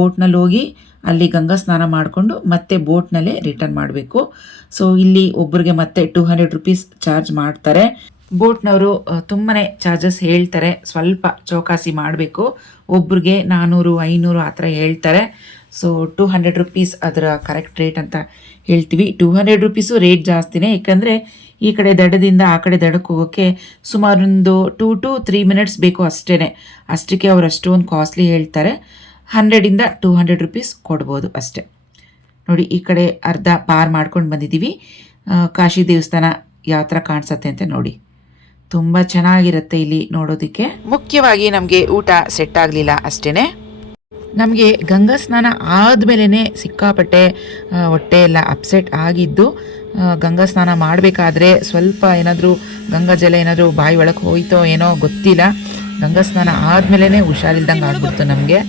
ಬೋಟ್ನಲ್ಲಿ ಹೋಗಿ ಅಲ್ಲಿ ಗಂಗಾ ಸ್ನಾನ ಮಾಡಿಕೊಂಡು ಮತ್ತೆ ಬೋಟ್ನಲ್ಲೇ ರಿಟರ್ನ್ ಮಾಡಬೇಕು. ಸೊ ಇಲ್ಲಿ ಒಬ್ಬರಿಗೆ ಮತ್ತೆ 200 ರೂಪೀಸ್ ಚಾರ್ಜ್ ಮಾಡ್ತಾರೆ. ಬೋಟ್ನವರು ತುಂಬಾ ಚಾರ್ಜಸ್ ಹೇಳ್ತಾರೆ, ಸ್ವಲ್ಪ ಚೌಕಾಸಿ ಮಾಡಬೇಕು. ಒಬ್ರಿಗೆ 400, 500 ಆ ಥರ ಹೇಳ್ತಾರೆ. ಸೊ 200 ರೂಪೀಸ್ ಅದರ ಕರೆಕ್ಟ್ ರೇಟ್ ಅಂತ ಹೇಳ್ತೀವಿ. 200 ರೂಪೀಸು ರೇಟ್ ಜಾಸ್ತಿನೇ, ಯಾಕಂದರೆ ಈ ಕಡೆ ದಡದಿಂದ ಆ ಕಡೆ ದಡಕ್ಕೆ ಹೋಗೋಕ್ಕೆ ಸುಮಾರೊಂದು 2 to 3 ಮಿನಿಟ್ಸ್ ಬೇಕು ಅಷ್ಟೇ. ಅಷ್ಟಕ್ಕೆ ಅವ್ರು ಅಷ್ಟೊಂದು ಕಾಸ್ಟ್ಲಿ ಹೇಳ್ತಾರೆ. 100ಇಂದ 200 ರೂಪೀಸ್ ಕೊಡ್ಬೋದು ಅಷ್ಟೇ. ನೋಡಿ, ಈ ಕಡೆ ಅರ್ಧ ಪಾರ್ ಮಾಡ್ಕೊಂಡು ಬಂದಿದ್ದೀವಿ. ಕಾಶಿ ದೇವಸ್ಥಾನ ಯಾವ ಥರ ಕಾಣಿಸುತ್ತೆ ಅಂತ ನೋಡಿ, ತುಂಬ ಚೆನ್ನಾಗಿರುತ್ತೆ ಇಲ್ಲಿ ನೋಡೋದಕ್ಕೆ. ಮುಖ್ಯವಾಗಿ ನಮಗೆ ಊಟ ಸೆಟ್ ಆಗಲಿಲ್ಲ ಅಷ್ಟೇ. ನಮಗೆ ಗಂಗಾ ಸ್ನಾನ ಆದಮೇಲೆ ಸಿಕ್ಕಾಪಟ್ಟೆ ಹೊಟ್ಟೆ ಎಲ್ಲ ಅಪ್ಸೆಟ್ ಆಗಿದ್ದು. ಗಂಗಾ ಸ್ನಾನ ಮಾಡಬೇಕಾದ್ರೆ ಸ್ವಲ್ಪ ಏನಾದರೂ ಗಂಗಾ ಜಲ ಏನಾದರೂ ಬಾಯಿ ಒಳಗೆ ಹೋಯ್ತೋ ಏನೋ ಗೊತ್ತಿಲ್ಲ, ಗಂಗಾ ಸ್ನಾನ ಆದಮೇಲೆ ಹುಷಾರಿಲ್ದಂಗೆ ಆಗ್ಬಿಡ್ತು ನಮಗೆ.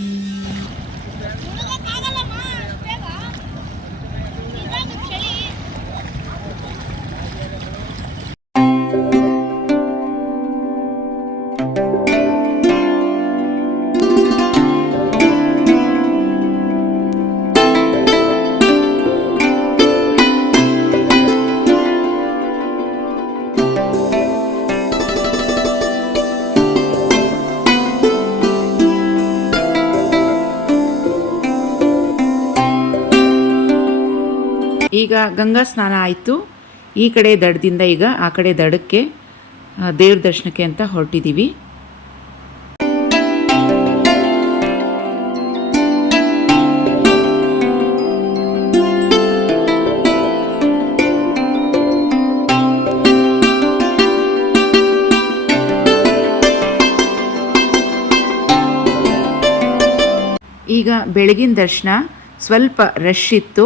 ಈಗ ಗಂಗಾ ಸ್ನಾನ ಆಯಿತು. ಈ ಕಡೆ ದಡದಿಂದ ಈಗ ಆ ಕಡೆ ದಡಕ್ಕೆ ದೇವ್ರ ದರ್ಶನಕ್ಕೆ ಅಂತ ಹೊರಟಿದ್ದೀವಿ. ಈಗ ಬೆಳಗಿನ ದರ್ಶನ ಸ್ವಲ್ಪ ರಶ್ ಇತ್ತು.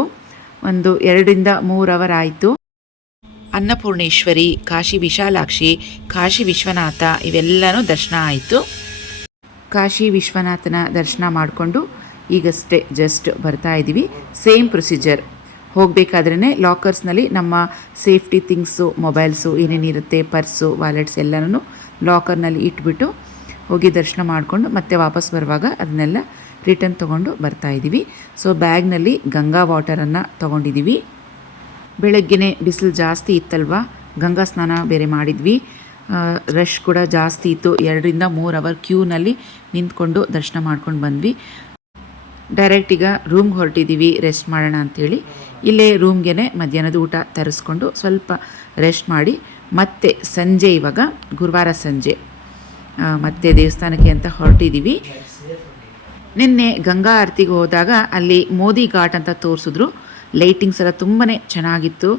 ಒಂದು 2-3 ಅವರ್ ಆಯಿತು. ಅನ್ನಪೂರ್ಣೇಶ್ವರಿ, ಕಾಶಿ ವಿಶಾಲಾಕ್ಷಿ, ಕಾಶಿ ವಿಶ್ವನಾಥ ಇವೆಲ್ಲನೂ ದರ್ಶನ ಆಯಿತು. ಕಾಶಿ ವಿಶ್ವನಾಥನ ದರ್ಶನ ಮಾಡಿಕೊಂಡು ಈಗಷ್ಟೇ ಜಸ್ಟ್ ಬರ್ತಾ ಇದ್ದೀವಿ. Same procedure. ಹೋಗಬೇಕಾದ್ರೇ ಲಾಕರ್ಸ್ನಲ್ಲಿ ನಮ್ಮ ಸೇಫ್ಟಿ ಥಿಂಗ್ಸು, ಮೊಬೈಲ್ಸು ಏನೇನಿರುತ್ತೆ, ಪರ್ಸು, ವಾಲೆಟ್ಸ್ ಎಲ್ಲನೂ ಲಾಕರ್ನಲ್ಲಿ ಇಟ್ಬಿಟ್ಟು ಹೋಗಿ ದರ್ಶನ ಮಾಡಿಕೊಂಡು ಮತ್ತೆ ವಾಪಸ್ ಬರುವಾಗ ಅದನ್ನೆಲ್ಲ ರಿಟರ್ನ್ ತೊಗೊಂಡು ಬರ್ತಾಯಿದ್ದೀವಿ. ಸೊ ಬ್ಯಾಗ್ನಲ್ಲಿ ಗಂಗಾ ವಾಟರನ್ನು ತೊಗೊಂಡಿದ್ದೀವಿ. ಬೆಳಗ್ಗೆನೇ ಬಿಸಿಲು ಜಾಸ್ತಿ ಇತ್ತಲ್ವ, ಗಂಗಾ ಸ್ನಾನ ಬೇರೆ ಮಾಡಿದ್ವಿ. ರಶ್ ಕೂಡ ಜಾಸ್ತಿ ಇತ್ತು. 2-3 ಅವರ್ ಕ್ಯೂನಲ್ಲಿ ನಿಂತ್ಕೊಂಡು ದರ್ಶನ ಮಾಡ್ಕೊಂಡು ಬಂದ್ವಿ. ಡೈರೆಕ್ಟ್ ಈಗ ರೂಮ್ಗೆ ಹೊರಟಿದ್ದೀವಿ, ರೆಸ್ಟ್ ಮಾಡೋಣ ಅಂಥೇಳಿ. ಇಲ್ಲೇ ರೂಮ್ಗೆ ಮಧ್ಯಾಹ್ನದ ಊಟ ತರಿಸ್ಕೊಂಡು ಸ್ವಲ್ಪ ರೆಸ್ಟ್ ಮಾಡಿ ಮತ್ತೆ ಸಂಜೆ, ಇವಾಗ ಗುರುವಾರ ಸಂಜೆ ಮತ್ತೆ ದೇವಸ್ಥಾನಕ್ಕೆ ಅಂತ ಹೊರಟಿದ್ದೀವಿ. ನಿನ್ನೆ ಗಂಗಾ ಆರತಿಗೆ ಹೋದಾಗ ಅಲ್ಲಿ ಮೋದಿ ಘಾಟ್ ಅಂತ ತೋರಿಸಿದ್ರು. ಲೈಟಿಂಗ್ಸ್ ಎಲ್ಲ ತುಂಬಾ ಚೆನ್ನಾಗಿತ್ತು.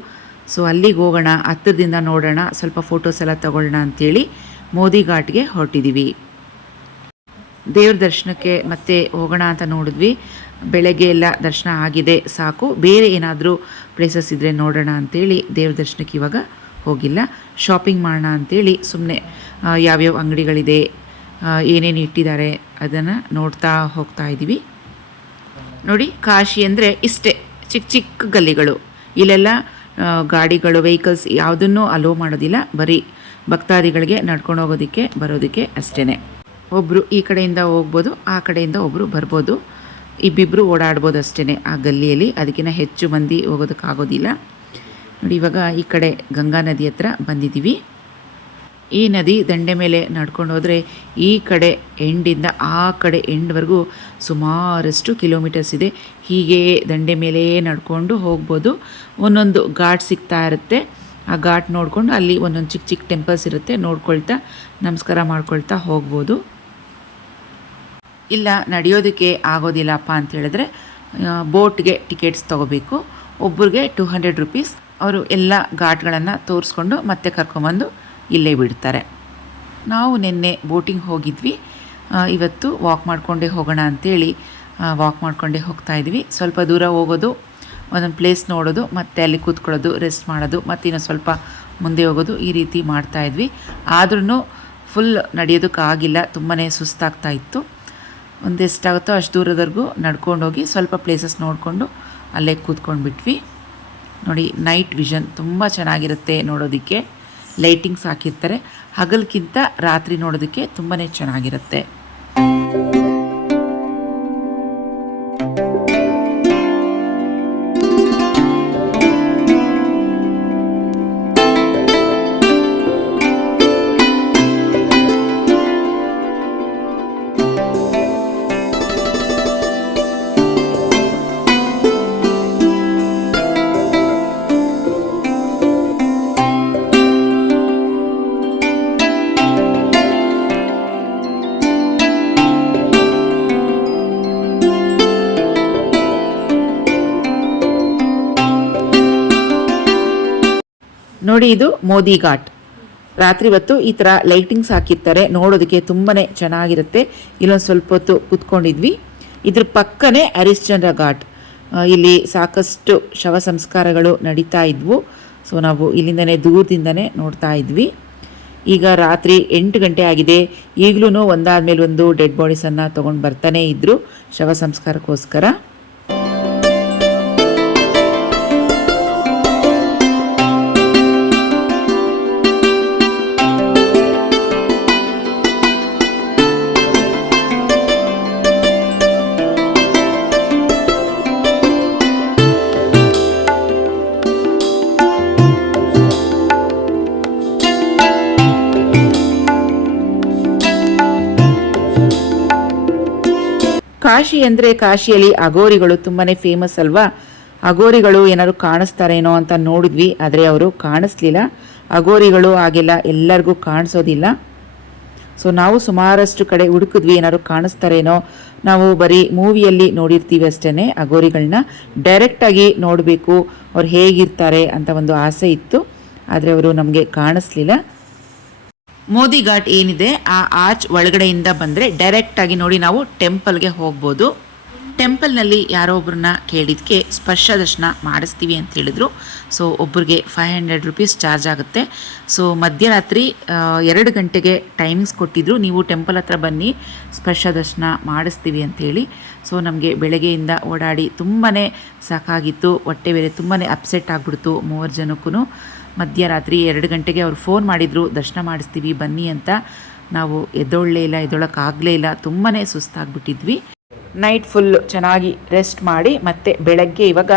ಸೊ ಅಲ್ಲಿಗೆ ಹೋಗೋಣ, ಹತ್ತಿರದಿಂದ ನೋಡೋಣ, ಸ್ವಲ್ಪ ಫೋಟೋಸ್ ಎಲ್ಲ ತಗೊಳ್ಳೋಣ ಅಂಥೇಳಿ ಮೋದಿ ಘಾಟ್ಗೆ ಹೊರಟಿದ್ದೀವಿ. ದೇವ್ರ ದರ್ಶನಕ್ಕೆ ಮತ್ತೆ ಹೋಗೋಣ ಅಂತ ನೋಡಿದ್ವಿ. ಬೆಳಗ್ಗೆ ಎಲ್ಲ ದರ್ಶನ ಆಗಿದೆ, ಸಾಕು. ಬೇರೆ ಏನಾದರೂ ಪ್ಲೇಸಸ್ ಇದ್ದರೆ ನೋಡೋಣ ಅಂಥೇಳಿ ದೇವ್ರ ದರ್ಶನಕ್ಕೆ ಇವಾಗ ಹೋಗಿಲ್ಲ. ಶಾಪಿಂಗ್ ಮಾಡೋಣ ಅಂಥೇಳಿ ಸುಮ್ಮನೆ ಯಾವ್ಯಾವ ಅಂಗಡಿಗಳಿದೆ, ಏನೇನು ಇಟ್ಟಿದ್ದಾರೆ ಅದನ್ನು ನೋಡ್ತಾ ಹೋಗ್ತಾ ಇದ್ದೀವಿ. ನೋಡಿ, ಕಾಶಿ ಅಂದರೆ ಇಷ್ಟೇ, ಚಿಕ್ಕ ಚಿಕ್ಕ ಗಲ್ಲಿಗಳು. ಇಲ್ಲೆಲ್ಲ ಗಾಡಿಗಳು, ವೆಹಿಕಲ್ಸ್ ಯಾವುದನ್ನೂ ಅಲೋ ಮಾಡೋದಿಲ್ಲ. ಬರೀ ಭಕ್ತಾದಿಗಳಿಗೆ ನಡ್ಕೊಂಡು ಹೋಗೋದಕ್ಕೆ ಬರೋದಕ್ಕೆ ಅಷ್ಟೇ. ಒಬ್ಬರು ಈ ಕಡೆಯಿಂದ ಹೋಗ್ಬೋದು, ಆ ಕಡೆಯಿಂದ ಒಬ್ಬರು ಬರ್ಬೋದು. ಇಬ್ಬಿಬ್ಬರು ಓಡಾಡ್ಬೋದು ಅಷ್ಟೇ ಆ ಗಲ್ಲಿಯಲ್ಲಿ. ಅದಕ್ಕಿಂತ ಹೆಚ್ಚು ಮಂದಿ ಹೋಗೋದಕ್ಕಾಗೋದಿಲ್ಲ. ನೋಡಿ, ಇವಾಗ ಈ ಕಡೆ ಗಂಗಾ ನದಿ ಹತ್ರ ಬಂದಿದ್ದೀವಿ. ಈ ನದಿ ದಂಡೆ ಮೇಲೆ ನಡ್ಕೊಂಡು ಹೋದರೆ ಈ ಕಡೆ ಎಂಡಿಂದ ಆ ಕಡೆ ಎಂಡ್ವರೆಗೂ ಸುಮಾರಷ್ಟು ಕಿಲೋಮೀಟರ್ಸ್ ಇದೆ. ಹೀಗೆ ದಂಡೆ ಮೇಲೆ ನಡ್ಕೊಂಡು ಹೋಗ್ಬೋದು. ಒಂದೊಂದು ಘಾಟ್ ಸಿಗ್ತಾ ಇರುತ್ತೆ. ಆ ಘಾಟ್ ನೋಡಿಕೊಂಡು ಅಲ್ಲಿ ಒಂದೊಂದು ಚಿಕ್ಕ ಚಿಕ್ಕ ಟೆಂಪಲ್ಸ್ ಇರುತ್ತೆ, ನೋಡ್ಕೊಳ್ತಾ ನಮಸ್ಕಾರ ಮಾಡ್ಕೊಳ್ತಾ ಹೋಗ್ಬೋದು. ಇಲ್ಲ ನಡೆಯೋದಕ್ಕೆ ಆಗೋದಿಲ್ಲಪ್ಪ ಅಂತ ಹೇಳಿದ್ರೆ ಬೋಟ್ಗೆ ಟಿಕೆಟ್ಸ್ ತೊಗೋಬೇಕು. ಒಬ್ಬರಿಗೆ 200 ರೂಪೀಸ್. ಅವರು ಎಲ್ಲ ಘಾಟ್ಗಳನ್ನು ತೋರಿಸ್ಕೊಂಡು ಮತ್ತೆ ಕರ್ಕೊಂಬಂದು ಇಲ್ಲೇ ಬಿಡ್ತಾರೆ. ನಾವು ನಿನ್ನೆ ಬೋಟಿಂಗ್ ಹೋಗಿದ್ವಿ. ಇವತ್ತು ವಾಕ್ ಮಾಡಿಕೊಂಡೇ ಹೋಗೋಣ ಅಂಥೇಳಿ ವಾಕ್ ಮಾಡಿಕೊಂಡೇ ಹೋಗ್ತಾಯಿದ್ವಿ. ಸ್ವಲ್ಪ ದೂರ ಹೋಗೋದು, ಒಂದೊಂದು ಪ್ಲೇಸ್ ನೋಡೋದು, ಮತ್ತು ಅಲ್ಲಿ ಕೂತ್ಕೊಳ್ಳೋದು, ರೆಸ್ಟ್ ಮಾಡೋದು, ಮತ್ತು ಇನ್ನೂ ಸ್ವಲ್ಪ ಮುಂದೆ ಹೋಗೋದು, ಈ ರೀತಿ ಮಾಡ್ತಾಯಿದ್ವಿ. ಆದ್ರೂ ಫುಲ್ ನಡೆಯೋದಕ್ಕಾಗಿಲ್ಲ, ತುಂಬಾ ಸುಸ್ತಾಗ್ತಾ ಇತ್ತು. ಒಂದೆಷ್ಟಾಗುತ್ತೋ ಅಷ್ಟು ದೂರದವರೆಗೂ ನಡ್ಕೊಂಡೋಗಿ ಸ್ವಲ್ಪ ಪ್ಲೇಸಸ್ ನೋಡಿಕೊಂಡು ಅಲ್ಲೇ ಕೂತ್ಕೊಂಡು ಬಿಟ್ವಿ. ನೋಡಿ, ನೈಟ್ ವಿಷನ್ ತುಂಬ ಚೆನ್ನಾಗಿರುತ್ತೆ ನೋಡೋದಕ್ಕೆ. ಲೈಟಿಂಗ್ಸ್ ಹಾಕಿರ್ತಾರೆ. ಹಗಲ್ಕಿಂತ ರಾತ್ರಿ ನೋಡೋದಕ್ಕೆ ತುಂಬಾ ಚೆನ್ನಾಗಿರುತ್ತೆ. ನೋಡಿ, ಇದು ಮೋದಿ ಘಾಟ್. ರಾತ್ರಿ ಹೊತ್ತು ಈ ಥರ ಲೈಟಿಂಗ್ಸ್ ಹಾಕಿರ್ತಾರೆ, ನೋಡೋದಕ್ಕೆ ತುಂಬಾ ಚೆನ್ನಾಗಿರುತ್ತೆ. ಇಲ್ಲೊಂದು ಸ್ವಲ್ಪ ಹೊತ್ತು ಕೂತ್ಕೊಂಡಿದ್ವಿ. ಇದ್ರ ಪಕ್ಕನೇ ಹರಿಶ್ಚಂದ್ರ ಘಾಟ್. ಇಲ್ಲಿ ಸಾಕಷ್ಟು ಶವ ಸಂಸ್ಕಾರಗಳು ನಡೀತಾ ಇದ್ವು. ಸೊ ನಾವು ಇಲ್ಲಿಂದನೇ ದೂರದಿಂದನೇ ನೋಡ್ತಾ ಇದ್ವಿ. ಈಗ ರಾತ್ರಿ 8 ಗಂಟೆ ಆಗಿದೆ. ಈಗಲೂ ಒಂದಾದ್ಮೇಲೆ ಒಂದು ಡೆಡ್ ಬಾಡೀಸನ್ನು ತೊಗೊಂಡು ಬರ್ತಾನೇ ಇದ್ದರು ಶವ ಸಂಸ್ಕಾರಕ್ಕೋಸ್ಕರ. ಕಾಶಿ ಅಂದರೆ ಕಾಶಿಯಲ್ಲಿ ಅಗೋರಿಗಳು ತುಂಬಾ ಫೇಮಸ್ ಅಲ್ವಾ. ಅಗೋರಿಗಳು ಏನಾದ್ರು ಕಾಣಿಸ್ತಾರೇನೋ ಅಂತ ನೋಡಿದ್ವಿ, ಆದರೆ ಅವರು ಕಾಣಿಸ್ಲಿಲ್ಲ. ಅಗೋರಿಗಳು ಹಾಗೆಲ್ಲ ಎಲ್ಲರಿಗೂ ಕಾಣಿಸೋದಿಲ್ಲ. ಸೊ ನಾವು ಸುಮಾರಷ್ಟು ಕಡೆ ಹುಡುಕಿದ್ವಿ, ಏನಾದ್ರು ಕಾಣಿಸ್ತಾರೇನೋ. ನಾವು ಬರೀ ಮೂವಿಯಲ್ಲಿ ನೋಡಿರ್ತೀವಿ ಅಷ್ಟೇ ಅಗೋರಿಗಳನ್ನ. ಡೈರೆಕ್ಟಾಗಿ ನೋಡಬೇಕು ಅವ್ರು ಹೇಗಿರ್ತಾರೆ ಅಂತ ಒಂದು ಆಸೆ ಇತ್ತು, ಆದರೆ ಅವರು ನಮಗೆ ಕಾಣಿಸ್ಲಿಲ್ಲ. ಮೋದಿ ಘಾಟ್ ಏನಿದೆ ಆ ಆರ್ಚ್ ಒಳಗಡೆಯಿಂದ ಬಂದರೆ ಡೈರೆಕ್ಟಾಗಿ ನೋಡಿ ನಾವು ಟೆಂಪಲ್ಗೆ ಹೋಗ್ಬೋದು. ಟೆಂಪಲ್ನಲ್ಲಿ ಯಾರೋ ಒಬ್ಬರನ್ನ ಕೇಳಿದ್ದಕ್ಕೆ ಸ್ಪರ್ಶ ದರ್ಶನ ಮಾಡಿಸ್ತೀವಿ ಅಂತ ಹೇಳಿದ್ರು. ಸೊ ಒಬ್ಬರಿಗೆ 500 ರೂಪೀಸ್ ಚಾರ್ಜ್ ಆಗುತ್ತೆ. ಸೊ ಮಧ್ಯರಾತ್ರಿ 2 ಗಂಟೆಗೆ ಟೈಮಿಂಗ್ಸ್ ಕೊಟ್ಟಿದ್ರು, ನೀವು ಟೆಂಪಲ್ ಹತ್ರ ಬನ್ನಿ ಸ್ಪರ್ಶ ದರ್ಶನ ಮಾಡಿಸ್ತೀವಿ ಅಂಥೇಳಿ. ಸೊ ನಮಗೆ ಬೆಳಗ್ಗೆಯಿಂದ ಓಡಾಡಿ ತುಂಬಾ ಸಾಕಾಗಿತ್ತು, ಹೊಟ್ಟೆ ಬೇರೆ ತುಂಬಾ ಅಪ್ಸೆಟ್ ಆಗಿಬಿಡ್ತು 3 ಜನಕ್ಕೂ. ಮಧ್ಯರಾತ್ರಿ 2 ಗಂಟೆಗೆ ಅವ್ರು ಫೋನ್ ಮಾಡಿದರು, ದರ್ಶನ ಮಾಡಿಸ್ತೀವಿ ಬನ್ನಿ ಅಂತ. ನಾವು ಎದ್ದೊಳಕ್ಕಾಗಲೇ ಇಲ್ಲ, ತುಂಬಾ ಸುಸ್ತಾಗ್ಬಿಟ್ಟಿದ್ವಿ. ನೈಟ್ ಫುಲ್ ಚೆನ್ನಾಗಿ ರೆಸ್ಟ್ ಮಾಡಿ ಮತ್ತೆ ಬೆಳಗ್ಗೆ ಇವಾಗ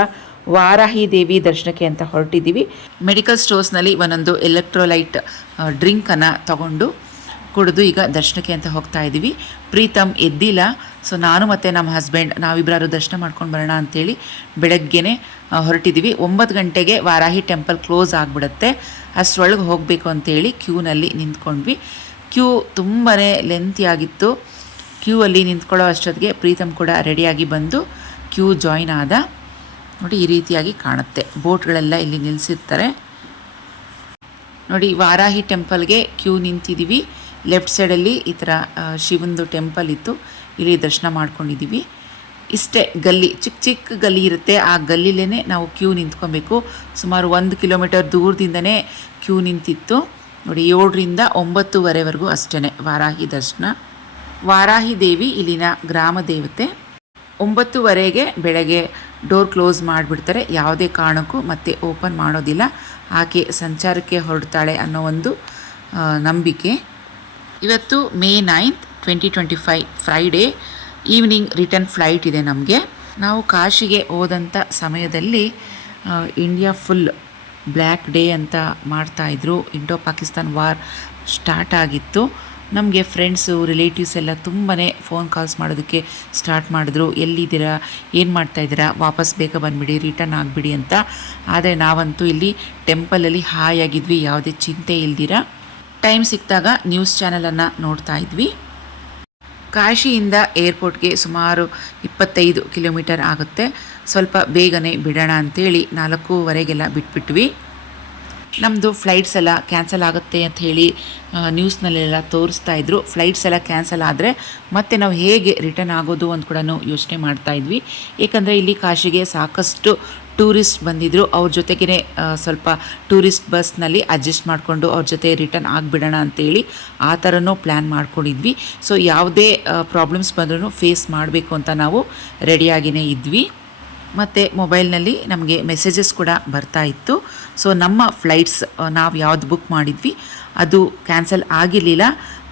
ವಾರಾಹಿ ದೇವಿ ದರ್ಶನಕ್ಕೆ ಅಂತ ಹೊರಟಿದ್ದೀವಿ. ಮೆಡಿಕಲ್ ಸ್ಟೋರ್ಸ್ನಲ್ಲಿ ಒಂದೊಂದು ಎಲೆಕ್ಟ್ರೋಲೈಟ್ ಡ್ರಿಂಕನ್ನು ತಗೊಂಡು ಕುಡಿದು ಈಗ ದರ್ಶನಕ್ಕೆ ಅಂತ ಹೋಗ್ತಾ ಇದ್ದೀವಿ. ಪ್ರೀತಮ್ ಎದ್ದಿಲ್ಲ. ಸೊ ನಾನು ಮತ್ತು ನಮ್ಮ ಹಸ್ಬೆಂಡ್ ನಾವಿಬ್ಬರು ದರ್ಶನ ಮಾಡ್ಕೊಂಡು ಬರೋಣ ಅಂಥೇಳಿ ಬೆಳಗ್ಗೆನೇ ಹೊರಟಿದ್ದೀವಿ. 9 ಗಂಟೆಗೆ ವಾರಾಹಿ ಟೆಂಪಲ್ ಕ್ಲೋಸ್ ಆಗಿಬಿಡುತ್ತೆ, ಅಷ್ಟರೊಳಗೆ ಹೋಗಬೇಕು ಅಂತೇಳಿ ಕ್ಯೂನಲ್ಲಿ ನಿಂತ್ಕೊಂಡ್ವಿ. ಕ್ಯೂ ತುಂಬಾ ಲೆಂತಿ ಆಗಿತ್ತು. ಕ್ಯೂ ಅಲ್ಲಿ ನಿಂತ್ಕೊಳ್ಳೋ ಅಷ್ಟೊತ್ತಿಗೆ ಪ್ರೀತಮ್ ಕೂಡ ರೆಡಿಯಾಗಿ ಬಂದು ಕ್ಯೂ ಜಾಯಿನ್ ಆದ. ನೋಡಿ ಈ ರೀತಿಯಾಗಿ ಕಾಣುತ್ತೆ, ಬೋಟ್ಗಳೆಲ್ಲ ಇಲ್ಲಿ ನಿಲ್ಲಿಸಿರ್ತಾರೆ ನೋಡಿ. ವಾರಾಹಿ ಟೆಂಪಲ್ಗೆ ಕ್ಯೂ ನಿಂತಿದ್ದೀವಿ. ಲೆಫ್ಟ್ ಸೈಡಲ್ಲಿ ಈ ಥರ ಶಿವಂದು ಟೆಂಪಲ್ ಇತ್ತು, ಇಲ್ಲಿ ದರ್ಶನ ಮಾಡ್ಕೊಂಡಿದ್ದೀವಿ. ಇಷ್ಟೇ ಗಲ್ಲಿ, ಚಿಕ್ಕ ಚಿಕ್ಕ ಗಲ್ಲಿ ಇರುತ್ತೆ, ಆ ಗಲ್ಲಿಲೇ ನಾವು ಕ್ಯೂ ನಿಂತ್ಕೊಬೇಕು. ಸುಮಾರು 1 ಕಿಲೋಮೀಟರ್ ದೂರದಿಂದನೇ ಕ್ಯೂ ನಿಂತಿತ್ತು ನೋಡಿ. 7ರಿಂದ 9ವರೆವರೆಗೂ ಅಷ್ಟೇ ವಾರಾಹಿ ದರ್ಶನ. ವಾರಾಹಿ ದೇವಿ ಇಲ್ಲಿನ ಗ್ರಾಮ ದೇವತೆ. 9ವರೆಗೆ ಬೆಳಗ್ಗೆ ಡೋರ್ ಕ್ಲೋಸ್ ಮಾಡಿಬಿಡ್ತಾರೆ, ಯಾವುದೇ ಕಾರಣಕ್ಕೂ ಮತ್ತೆ ಓಪನ್ ಮಾಡೋದಿಲ್ಲ. ಆಕೆ ಸಂಚಾರಕ್ಕೆ ಹೊರಡ್ತಾಳೆ ಅನ್ನೋ ಒಂದು ನಂಬಿಕೆ. ಇವತ್ತು May 9, 2025 Friday evening return flight ಇದೆ ನಮಗೆ. ನಾವು ಕಾಶಿಗೆ ಹೋದಂಥ ಸಮಯದಲ್ಲಿ ಇಂಡಿಯಾ ಫುಲ್ ಬ್ಲ್ಯಾಕ್ ಡೇ ಅಂತ ಮಾಡ್ತಾಯಿದ್ರು. ಇಂಡೋ ಪಾಕಿಸ್ತಾನ್ ವಾರ್ ಸ್ಟಾರ್ಟ್ ಆಗಿತ್ತು. ನಮಗೆ ಫ್ರೆಂಡ್ಸು ರಿಲೇಟಿವ್ಸ್ ಎಲ್ಲ ತುಂಬಾ ಫೋನ್ ಕಾಲ್ಸ್ ಮಾಡೋದಕ್ಕೆ ಸ್ಟಾರ್ಟ್ ಮಾಡಿದ್ರು, ಎಲ್ಲಿದ್ದೀರಾ, ಏನು ಮಾಡ್ತಾಯಿದ್ದೀರಾ, ವಾಪಸ್ ಬೇಗ ಬಂದುಬಿಡಿ, ರಿಟರ್ನ್ ಆಗಿಬಿಡಿ ಅಂತ. ಆದರೆ ನಾವಂತೂ ಇಲ್ಲಿ ಟೆಂಪಲಲ್ಲಿ ಹಾಯಾಗಿದ್ವಿ, ಯಾವುದೇ ಚಿಂತೆ ಇಲ್ದಿರ ಟೈಮ್ ಸಿಕ್ಕಿದಾಗ ನ್ಯೂಸ್ ಚಾನಲನ್ನು ನೋಡ್ತಾ ಇದ್ವಿ. ಕಾಶಿಯಿಂದ ಏರ್ಪೋರ್ಟ್ಗೆ ಸುಮಾರು 25 ಕಿಲೋಮೀಟರ್ ಆಗುತ್ತೆ. ಸ್ವಲ್ಪ ಬೇಗನೆ ಬಿಡೋಣ ಅಂಥೇಳಿ 4:15 ಬಿಟ್ಬಿಟ್ವಿ. ನಮ್ಮದು ಫ್ಲೈಟ್ಸ್ ಎಲ್ಲ ಕ್ಯಾನ್ಸಲ್ ಆಗುತ್ತೆ ಅಂತ ಹೇಳಿ ನ್ಯೂಸ್ನಲ್ಲೆಲ್ಲ ತೋರಿಸ್ತಾ ಇದ್ರು. ಫ್ಲೈಟ್ಸ್ ಎಲ್ಲ ಕ್ಯಾನ್ಸಲ್ ಆದರೆ ಮತ್ತೆ ನಾವು ಹೇಗೆ ರಿಟರ್ನ್ ಆಗೋದು ಅಂತ ಕೂಡ ಯೋಚನೆ ಮಾಡ್ತಾಯಿದ್ವಿ. ಏಕೆಂದರೆ ಇಲ್ಲಿ ಕಾಶಿಗೆ ಸಾಕಷ್ಟು ಟೂರಿಸ್ಟ್ ಬಂದಿದ್ದರು. ಅವ್ರ ಜೊತೆಗೇ ಸ್ವಲ್ಪ ಟೂರಿಸ್ಟ್ ಬಸ್ನಲ್ಲಿ ಅಡ್ಜಸ್ಟ್ ಮಾಡಿಕೊಂಡು ಅವ್ರ ಜೊತೆ ರಿಟರ್ನ್ ಆಗಿಬಿಡೋಣ ಅಂತೇಳಿ ಆ ಥರನೂ ಪ್ಲ್ಯಾನ್ ಮಾಡ್ಕೊಂಡಿದ್ವಿ. ಸೊ ಯಾವುದೇ ಪ್ರಾಬ್ಲಮ್ಸ್ ಬಂದ್ರೂ ಫೇಸ್ ಮಾಡಬೇಕು ಅಂತ ನಾವು ರೆಡಿಯಾಗಿಯೇ ಇದ್ವಿ. ಮತ್ತು ಮೊಬೈಲ್ನಲ್ಲಿ ನಮಗೆ ಮೆಸೇಜಸ್ ಕೂಡ ಬರ್ತಾ ಇತ್ತು. ಸೊ ನಮ್ಮ ಫ್ಲೈಟ್ಸ್ ನಾವು ಯಾವ್ದು ಬುಕ್ ಮಾಡಿದ್ವಿ ಅದು ಕ್ಯಾನ್ಸಲ್ ಆಗಿರಲಿಲ್ಲ.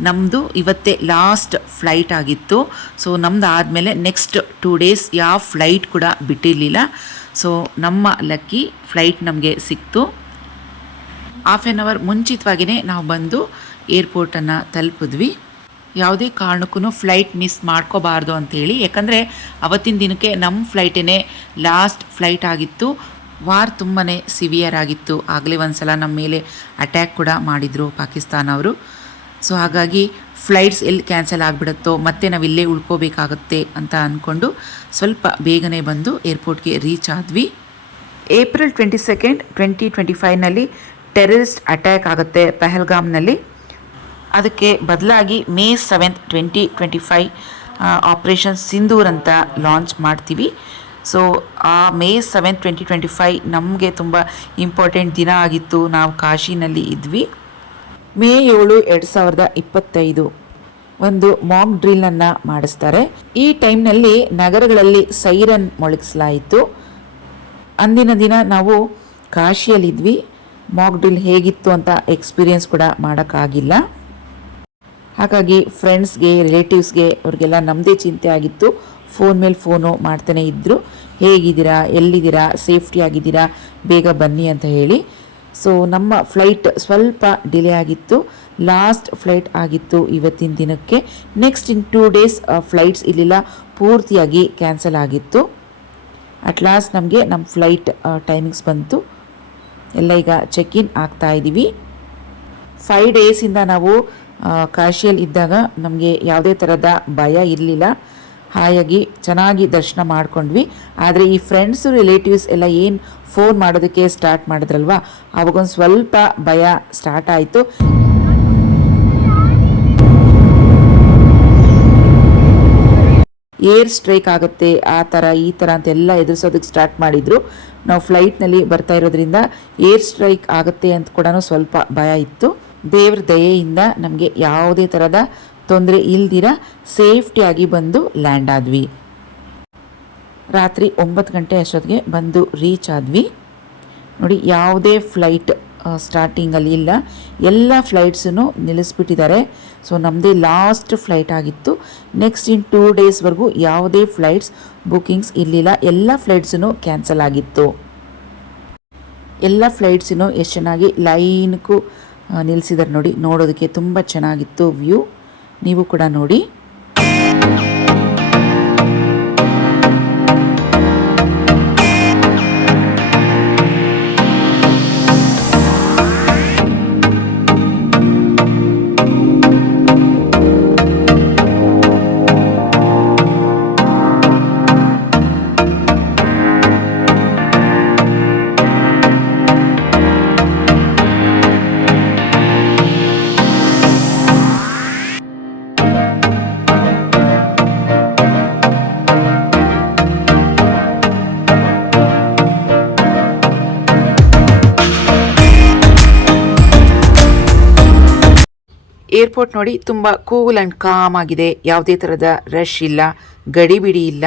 ನಮ್ಮದು ಇವತ್ತೇ ಲಾಸ್ಟ್ ಫ್ಲೈಟ್ ಆಗಿತ್ತು. ಸೊ ನಮ್ಮದು ಆದಮೇಲೆ ನೆಕ್ಸ್ಟ್ 2 ಡೇಸ್ ಯಾವ ಫ್ಲೈಟ್ ಕೂಡ ಬಿಟ್ಟಿರಲಿಲ್ಲ. ಸೊ ನಮ್ಮ ಲಕ್ಕಿ ಫ್ಲೈಟ್ ನಮಗೆ ಸಿಕ್ತು. ಹಾಫ್ ಆನ್ ಅವರ್ ಮುಂಚಿತವಾಗಿಯೇ ನಾವು ಬಂದು ಏರ್ಪೋರ್ಟನ್ನು ತಲುಪಿದ್ವಿ. ಯಾವುದೇ ಕಾರಣಕ್ಕೂ ಫ್ಲೈಟ್ ಮಿಸ್ ಮಾಡ್ಕೋಬಾರ್ದು ಅಂಥೇಳಿ, ಯಾಕಂದರೆ ಅವತ್ತಿನ ದಿನಕ್ಕೆ ನಮ್ಮ ಫ್ಲೈಟೇ ಲಾಸ್ಟ್ ಫ್ಲೈಟ್ ಆಗಿತ್ತು. ವಾರ್ ತುಂಬಾ ಸಿವಿಯರ್ ಆಗಿತ್ತು. ಆಗಲೇ ಒಂದು ಸಲ ನಮ್ಮ ಮೇಲೆ ಅಟ್ಯಾಕ್ ಕೂಡ ಮಾಡಿದರು ಪಾಕಿಸ್ತಾನ ಅವರು. ಸೊ ಹಾಗಾಗಿ ಫ್ಲೈಟ್ಸ್ ಎಲ್ಲಿ ಕ್ಯಾನ್ಸಲ್ ಆಗಿಬಿಡುತ್ತೋ ಮತ್ತೆ ನಾವು ಇಲ್ಲೇ ಉಳ್ಕೋಬೇಕಾಗುತ್ತೆ ಅಂತ ಅಂದ್ಕೊಂಡು ಸ್ವಲ್ಪ ಬೇಗನೆ ಬಂದು ಏರ್ಪೋರ್ಟ್ಗೆ ರೀಚ್ ಆದ್ವಿ. ಏಪ್ರಿಲ್ 22, 2025 ಟೆರರಿಸ್ಟ್ ಅಟ್ಯಾಕ್ ಆಗುತ್ತೆ ಪಹಲ್ಗಾಮ್ನಲ್ಲಿ. ಅದಕ್ಕೆ ಬದಲಾಗಿ ಮೇ 7, 2025 ಆಪರೇಷನ್ ಸಿಂಧೂರ್ ಅಂತ ಲಾಂಚ್ ಮಾಡ್ತೀವಿ. ಸೊ ಆ ಮೇ 7, 2025 ನಮಗೆ ತುಂಬ ಇಂಪಾರ್ಟೆಂಟ್ ದಿನ ಆಗಿತ್ತು. ನಾವು ಕಾಶಿನಲ್ಲಿ ಇದ್ವಿ. ಮೇ 7, 2025 ಒಂದು ಮಾಕ್ ಡ್ರಿಲ್ಲನ್ನು ಮಾಡಿಸ್ತಾರೆ. ಈ ಟೈಮ್ನಲ್ಲಿ ನಗರಗಳಲ್ಲಿ ಸೈರನ್ ಮೊಳಗಿಸಲಾಯಿತು. ಅಂದಿನ ದಿನ ನಾವು ಕಾಶಿಯಲ್ಲಿದ್ವಿ. ಮಾಕ್ ಡ್ರಿಲ್ ಹೇಗಿತ್ತು ಅಂತ ಎಕ್ಸ್ಪೀರಿಯನ್ಸ್ ಕೂಡ ಮಾಡೋಕ್ಕಾಗಿಲ್ಲ. ಹಾಗಾಗಿ ಫ್ರೆಂಡ್ಸ್ಗೆ, ರಿಲೇಟಿವ್ಸ್ಗೆ ಅವ್ರಿಗೆಲ್ಲ ನಮ್ಮದೇ ಚಿಂತೆ ಆಗಿತ್ತು. ಫೋನ್ ಮೇಲೆ ಫೋನು ಮಾಡ್ತಾನೆ ಇದ್ದರು, ಹೇಗಿದ್ದೀರಾ, ಎಲ್ಲಿದ್ದೀರಾ, ಸೇಫ್ಟಿ ಆಗಿದ್ದೀರಾ, ಬೇಗ ಬನ್ನಿ ಅಂತ ಹೇಳಿ. ಸೊ ನಮ್ಮ ಫ್ಲೈಟ್ ಸ್ವಲ್ಪ ಡಿಲೇ ಆಗಿತ್ತು. ಲಾಸ್ಟ್ ಫ್ಲೈಟ್ ಆಗಿತ್ತು ಇವತ್ತಿನ ದಿನಕ್ಕೆ. ನೆಕ್ಸ್ಟ್ ಇನ್ 2 ಡೇಸ್ ಫ್ಲೈಟ್ಸ್ ಇರಲಿಲ್ಲ, ಪೂರ್ತಿಯಾಗಿ ಕ್ಯಾನ್ಸಲ್ ಆಗಿತ್ತು. ಅಟ್ ಲಾಸ್ಟ್ ನಮಗೆ ನಮ್ಮ ಫ್ಲೈಟ್ ಟೈಮಿಂಗ್ಸ್ ಬಂತು. ಎಲ್ಲ ಈಗ ಚೆಕ್ ಇನ್ ಆಗ್ತಾ ಇದ್ದೀವಿ. 5 ಡೇಸಿಂದ ನಾವು ಕಾಶಿಯಲ್ಲಿ ಇದ್ದಾಗ ನಮಗೆ ಯಾವುದೇ ಥರದ ಭಯ ಇರಲಿಲ್ಲ. ಹಾಯಾಗಿ ಚೆನ್ನಾಗಿ ದರ್ಶನ ಮಾಡ್ಕೊಂಡ್ವಿ. ಆದರೆ ಈ ಫ್ರೆಂಡ್ಸು ರಿಲೇಟಿವ್ಸ್ ಎಲ್ಲ ಏನು ಫೋನ್ ಮಾಡೋದಕ್ಕೆ ಸ್ಟಾರ್ಟ್ ಮಾಡಿದ್ರಲ್ವ, ಅವಾಗೊಂದು ಸ್ವಲ್ಪ ಭಯ ಸ್ಟಾರ್ಟ್ ಆಯಿತು. ಏರ್ ಸ್ಟ್ರೈಕ್ ಆಗುತ್ತೆ ಆ ಥರ ಈ ಥರ ಅಂತೆಲ್ಲ ಎದುರಿಸೋದಕ್ಕೆ ಸ್ಟಾರ್ಟ್ ಮಾಡಿದರು. ನಾವು ಫ್ಲೈಟ್ನಲ್ಲಿ ಬರ್ತಾ ಇರೋದ್ರಿಂದ ಏರ್ ಸ್ಟ್ರೈಕ್ ಆಗುತ್ತೆ ಅಂತ ಕೂಡ ಸ್ವಲ್ಪ ಭಯ ಇತ್ತು. ದೇವ್ರ ದಯೆಯಿಂದ ನಮಗೆ ಯಾವುದೇ ಥರದ ತೊಂದರೆ ಇಲ್ದಿರ ಸೇಫ್ಟಿಯಾಗಿ ಬಂದು ಲ್ಯಾಂಡ್ ಆದ್ವಿ. ರಾತ್ರಿ 9 ಗಂಟೆ ಅಷ್ಟೊತ್ತಿಗೆ ಬಂದು ರೀಚ್ ಆದ್ವಿ. ನೋಡಿ, ಯಾವುದೇ ಫ್ಲೈಟ್ ಸ್ಟಾರ್ಟಿಂಗಲ್ಲಿ ಇಲ್ಲ, ಎಲ್ಲ ಫ್ಲೈಟ್ಸನ್ನು ನಿಲ್ಲಿಸ್ಬಿಟ್ಟಿದ್ದಾರೆ. ಸೊ ನಮ್ಮದೇ ಲಾಸ್ಟ್ ಫ್ಲೈಟ್ ಆಗಿತ್ತು. ನೆಕ್ಸ್ಟ್ ಇನ್ 2 ಡೇಸ್ವರೆಗೂ ಯಾವುದೇ ಫ್ಲೈಟ್ಸ್ ಬುಕ್ಕಿಂಗ್ಸ್ ಇರಲಿಲ್ಲ. ಎಲ್ಲ ಫ್ಲೈಟ್ಸನ್ನು ಕ್ಯಾನ್ಸಲ್ ಆಗಿತ್ತು. ಎಲ್ಲ ಫ್ಲೈಟ್ಸನ್ನು ಎಷ್ಟು ಚೆನ್ನಾಗಿ ಲೈನ್ಗೂ ನಿಲ್ಲಿಸಿದ್ದಾರೆ ನೋಡಿ, ನೋಡೋದಕ್ಕೆ ತುಂಬ ಚೆನ್ನಾಗಿತ್ತು ವ್ಯೂ. ನೀವು ಕೂಡ ನೋಡಿ. ಏರ್ಪೋರ್ಟ್ ನೋಡಿ ತುಂಬ ಕೂಲ್ ಆ್ಯಂಡ್ ಕಾಮ್ ಆಗಿದೆ. ಯಾವುದೇ ಥರದ ರಶ್ ಇಲ್ಲ, ಗಡಿಬಿಡಿ ಇಲ್ಲ.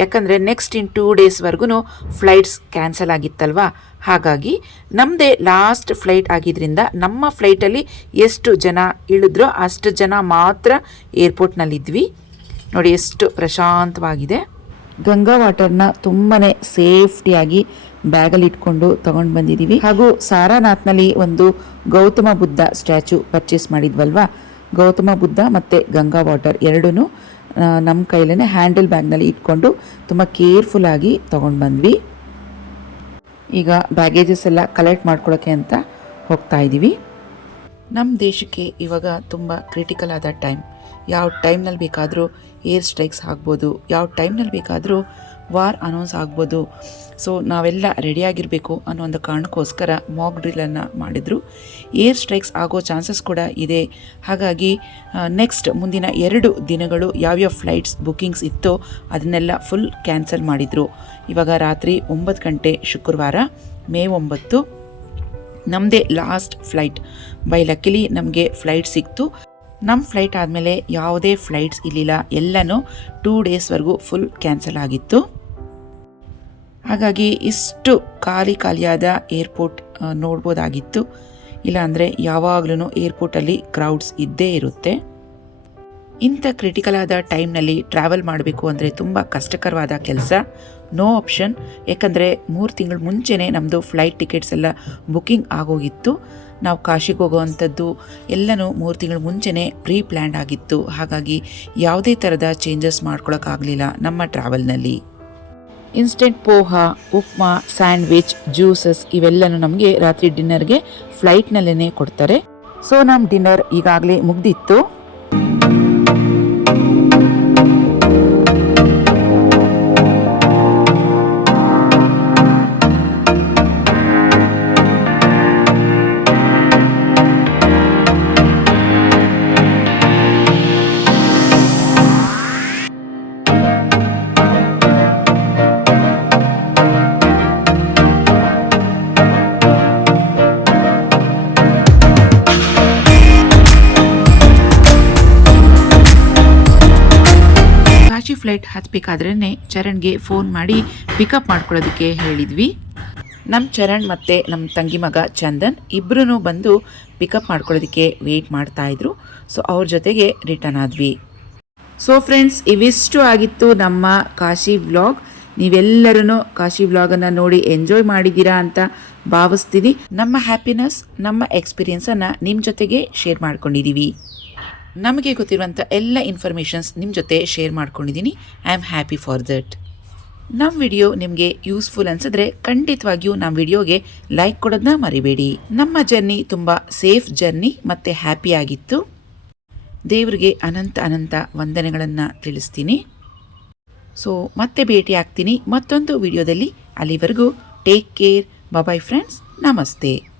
ಯಾಕಂದರೆ ನೆಕ್ಸ್ಟ್ ಇನ್ 2 ಡೇಸ್ವರೆಗೂ ಫ್ಲೈಟ್ಸ್ ಕ್ಯಾನ್ಸಲ್ ಆಗಿತ್ತಲ್ವಾ, ಹಾಗಾಗಿ ನಮ್ಮದೇ ಲಾಸ್ಟ್ ಫ್ಲೈಟ್ ಆಗಿದ್ದರಿಂದ ನಮ್ಮ ಫ್ಲೈಟಲ್ಲಿ ಎಷ್ಟು ಜನ ಇಳಿದ್ರೋ ಅಷ್ಟು ಜನ ಮಾತ್ರ ಏರ್ಪೋರ್ಟ್ನಲ್ಲಿದ್ವಿ. ನೋಡಿ ಎಷ್ಟು ಪ್ರಶಾಂತವಾಗಿದೆ. ಗಂಗಾ ವಾಟರ್ನ ತುಂಬಾ ಸೇಫ್ಟಿಯಾಗಿ ಬ್ಯಾಗಲ್ಲಿ ಇಟ್ಕೊಂಡು ತಗೊಂಡು ಬಂದಿದ್ದೀವಿ. ಹಾಗೂ ಸಾರಾನಾಥ್ನಲ್ಲಿ ಒಂದು ಗೌತಮ ಬುದ್ಧ ಸ್ಟ್ಯಾಚು ಪರ್ಚೇಸ್ ಮಾಡಿದ್ವಲ್ವಾ, ಗೌತಮ ಬುದ್ಧ ಮತ್ತು ಗಂಗಾ ವಾಟರ್ ಎರಡೂ ನಮ್ಮ ಕೈಲೇ ಹ್ಯಾಂಡಲ್ ಬ್ಯಾಗ್ನಲ್ಲಿ ಇಟ್ಕೊಂಡು ತುಂಬ ಕೇರ್ಫುಲ್ಲಾಗಿ ತೊಗೊಂಡು ಬಂದ್ವಿ. ಈಗ ಬ್ಯಾಗೇಜಸ್ ಎಲ್ಲ ಕಲೆಕ್ಟ್ ಮಾಡ್ಕೊಳ್ಳೋಕ್ಕೆ ಅಂತ ಹೋಗ್ತಾ ಇದ್ದೀವಿ. ನಮ್ಮ ದೇಶಕ್ಕೆ ಇವಾಗ ತುಂಬ ಕ್ರಿಟಿಕಲ್ ಆದ ಟೈಮ್. ಯಾವ ಟೈಮ್ನಲ್ಲಿ ಬೇಕಾದರೂ ಏರ್ ಸ್ಟ್ರೈಕ್ಸ್ ಆಗ್ಬೋದು, ಯಾವ ಟೈಮ್ನಲ್ಲಿ ಬೇಕಾದರೂ ವಾರ್ ಅನೌನ್ಸ್ ಆಗ್ಬೋದು. ಸೊ ನಾವೆಲ್ಲ ರೆಡಿಯಾಗಿರಬೇಕು ಅನ್ನೋ ಒಂದು ಕಾರಣಕ್ಕೋಸ್ಕರ ಮಾಕ್ ಡ್ರಿಲ್ಲನ್ನು ಮಾಡಿದರು. ಏರ್ ಸ್ಟ್ರೈಕ್ಸ್ ಆಗೋ ಚಾನ್ಸಸ್ ಕೂಡ ಇದೆ. ಹಾಗಾಗಿ ನೆಕ್ಸ್ಟ್ ಮುಂದಿನ 2 ದಿನಗಳು ಯಾವ್ಯಾವ ಫ್ಲೈಟ್ಸ್ ಬುಕ್ಕಿಂಗ್ಸ್ ಇತ್ತೋ ಅದನ್ನೆಲ್ಲ ಫುಲ್ ಕ್ಯಾನ್ಸಲ್ ಮಾಡಿದರು. ಇವಾಗ ರಾತ್ರಿ 9 ಗಂಟೆ ಶುಕ್ರವಾರ ಮೇ 9 ನಮ್ಮದೇ ಲಾಸ್ಟ್ ಫ್ಲೈಟ್. ಬೈ ಲಕ್ಕಿಲಿ ನಮಗೆ ಫ್ಲೈಟ್ ಸಿಕ್ತು. ನಮ್ಮ ಫ್ಲೈಟ್ ಆದಮೇಲೆ ಯಾವುದೇ ಫ್ಲೈಟ್ಸ್ ಇರಲಿಲ್ಲ, ಎಲ್ಲನೂ 2 ಡೇಸ್ವರೆಗೂ ಫುಲ್ ಕ್ಯಾನ್ಸಲ್ ಆಗಿತ್ತು. ಹಾಗಾಗಿ ಇಷ್ಟು ಖಾಲಿಯಾದ ಏರ್ಪೋರ್ಟ್ ನೋಡ್ಬೋದಾಗಿತ್ತು. ಇಲ್ಲಾಂದರೆ ಯಾವಾಗಲೂ ಏರ್ಪೋರ್ಟಲ್ಲಿ ಕ್ರೌಡ್ಸ್ ಇದ್ದೇ ಇರುತ್ತೆ. ಇಂಥ ಕ್ರಿಟಿಕಲ್ ಆದ ಟೈಮ್ನಲ್ಲಿ ಟ್ರಾವೆಲ್ ಮಾಡಬೇಕು ಅಂದರೆ ತುಂಬ ಕಷ್ಟಕರವಾದ ಕೆಲಸ. No option. ಯಾಕಂದರೆ 3 ತಿಂಗಳ ಮುಂಚೆನೇ ನಮ್ಮದು ಫ್ಲೈಟ್ ಟಿಕೆಟ್ಸ್ ಎಲ್ಲ ಬುಕ್ಕಿಂಗ್ ಆಗೋಗಿತ್ತು. ನಾವು ಕಾಶಿಗೆ ಹೋಗೋವಂಥದ್ದು ಎಲ್ಲನೂ 3 ತಿಂಗಳ ಮುಂಚೆನೇ ಪ್ರೀ ಪ್ಲ್ಯಾನ್ಡ್ ಆಗಿತ್ತು. ಹಾಗಾಗಿ ಯಾವುದೇ ಥರದ ಚೇಂಜಸ್ ಮಾಡ್ಕೊಳಕ್ಕಾಗಲಿಲ್ಲ ನಮ್ಮ ಟ್ರಾವೆಲ್ನಲ್ಲಿ. Instant poha, upma, sandwich, juices ಇವೆಲ್ಲನೂ ನಮಗೆ ರಾತ್ರಿ ಡಿನ್ನರ್ಗೆ ಫ್ಲೈಟ್ನಲ್ಲೇ ಕೊಡ್ತಾರೆ. ಸೊ ನಮ್ಮ ಡಿನ್ನರ್ ಈಗಾಗಲೇ ಮುಗ್ದಿತ್ತು. ಫ್ಲೈಟ್ ಹತ್ತಬೇಕಾದ್ರೇ ಚರಣ್ಗೆ ಫೋನ್ ಮಾಡಿ ಪಿಕಪ್ ಮಾಡ್ಕೊಳ್ಳೋದಕ್ಕೆ ಹೇಳಿದ್ವಿ. ನಮ್ಮ ಚರಣ್ ಮತ್ತು ನಮ್ಮ ತಂಗಿ ಮಗ ಚಂದನ್ ಇಬ್ಬರೂ ಬಂದು ಪಿಕಪ್ ಮಾಡ್ಕೊಳ್ಳೋದಕ್ಕೆ ವೆಯ್ಟ್ ಮಾಡ್ತಾಯಿದ್ರು. ಸೊ ಅವ್ರ ಜೊತೆಗೆ ರಿಟರ್ನ್ ಆದ್ವಿ. ಸೊ ಫ್ರೆಂಡ್ಸ್, ಇವಿಷ್ಟು ಆಗಿತ್ತು ನಮ್ಮ ಕಾಶಿ ವ್ಲಾಗ್. ನೀವೆಲ್ಲರೂ ಕಾಶಿ ವ್ಲಾಗನ್ನು ನೋಡಿ ಎಂಜಾಯ್ ಮಾಡಿದ್ದೀರಾ ಅಂತ ಭಾವಿಸ್ತೀನಿ. ನಮ್ಮ ಹ್ಯಾಪಿನೆಸ್, ನಮ್ಮ ಎಕ್ಸ್ಪೀರಿಯನ್ಸನ್ನು ನಿಮ್ಮ ಜೊತೆಗೆ ಶೇರ್ ಮಾಡ್ಕೊಂಡಿದ್ದೀವಿ. ನಮಗೆ ಗೊತ್ತಿರುವಂಥ ಎಲ್ಲ ಇನ್ಫಾರ್ಮೇಷನ್ಸ್ ನಿಮ್ಮ ಜೊತೆ ಶೇರ್ ಮಾಡ್ಕೊಂಡಿದ್ದೀನಿ. I am happy for that. ನಮ್ಮ ವಿಡಿಯೋ ನಿಮಗೆ ಯೂಸ್ಫುಲ್ ಅನಿಸಿದ್ರೆ ಖಂಡಿತವಾಗಿಯೂ ನಮ್ಮ ವಿಡಿಯೋಗೆ ಲೈಕ್ ಕೊಡೋದನ್ನ ಮರಿಬೇಡಿ. ನಮ್ಮ ಜರ್ನಿ ತುಂಬ ಸೇಫ್ ಜರ್ನಿ ಮತ್ತು ಹ್ಯಾಪಿಯಾಗಿತ್ತು. ದೇವರಿಗೆ ಅನಂತ ಅನಂತ ವಂದನೆಗಳನ್ನು ತಿಳಿಸ್ತೀನಿ. ಸೊ ಮತ್ತೆ ಭೇಟಿ ಆಗ್ತೀನಿ ಮತ್ತೊಂದು ವಿಡಿಯೋದಲ್ಲಿ. ಅಲ್ಲಿವರೆಗೂ ಟೇಕ್ ಕೇರ್. Bye friends. ನಮಸ್ತೆ.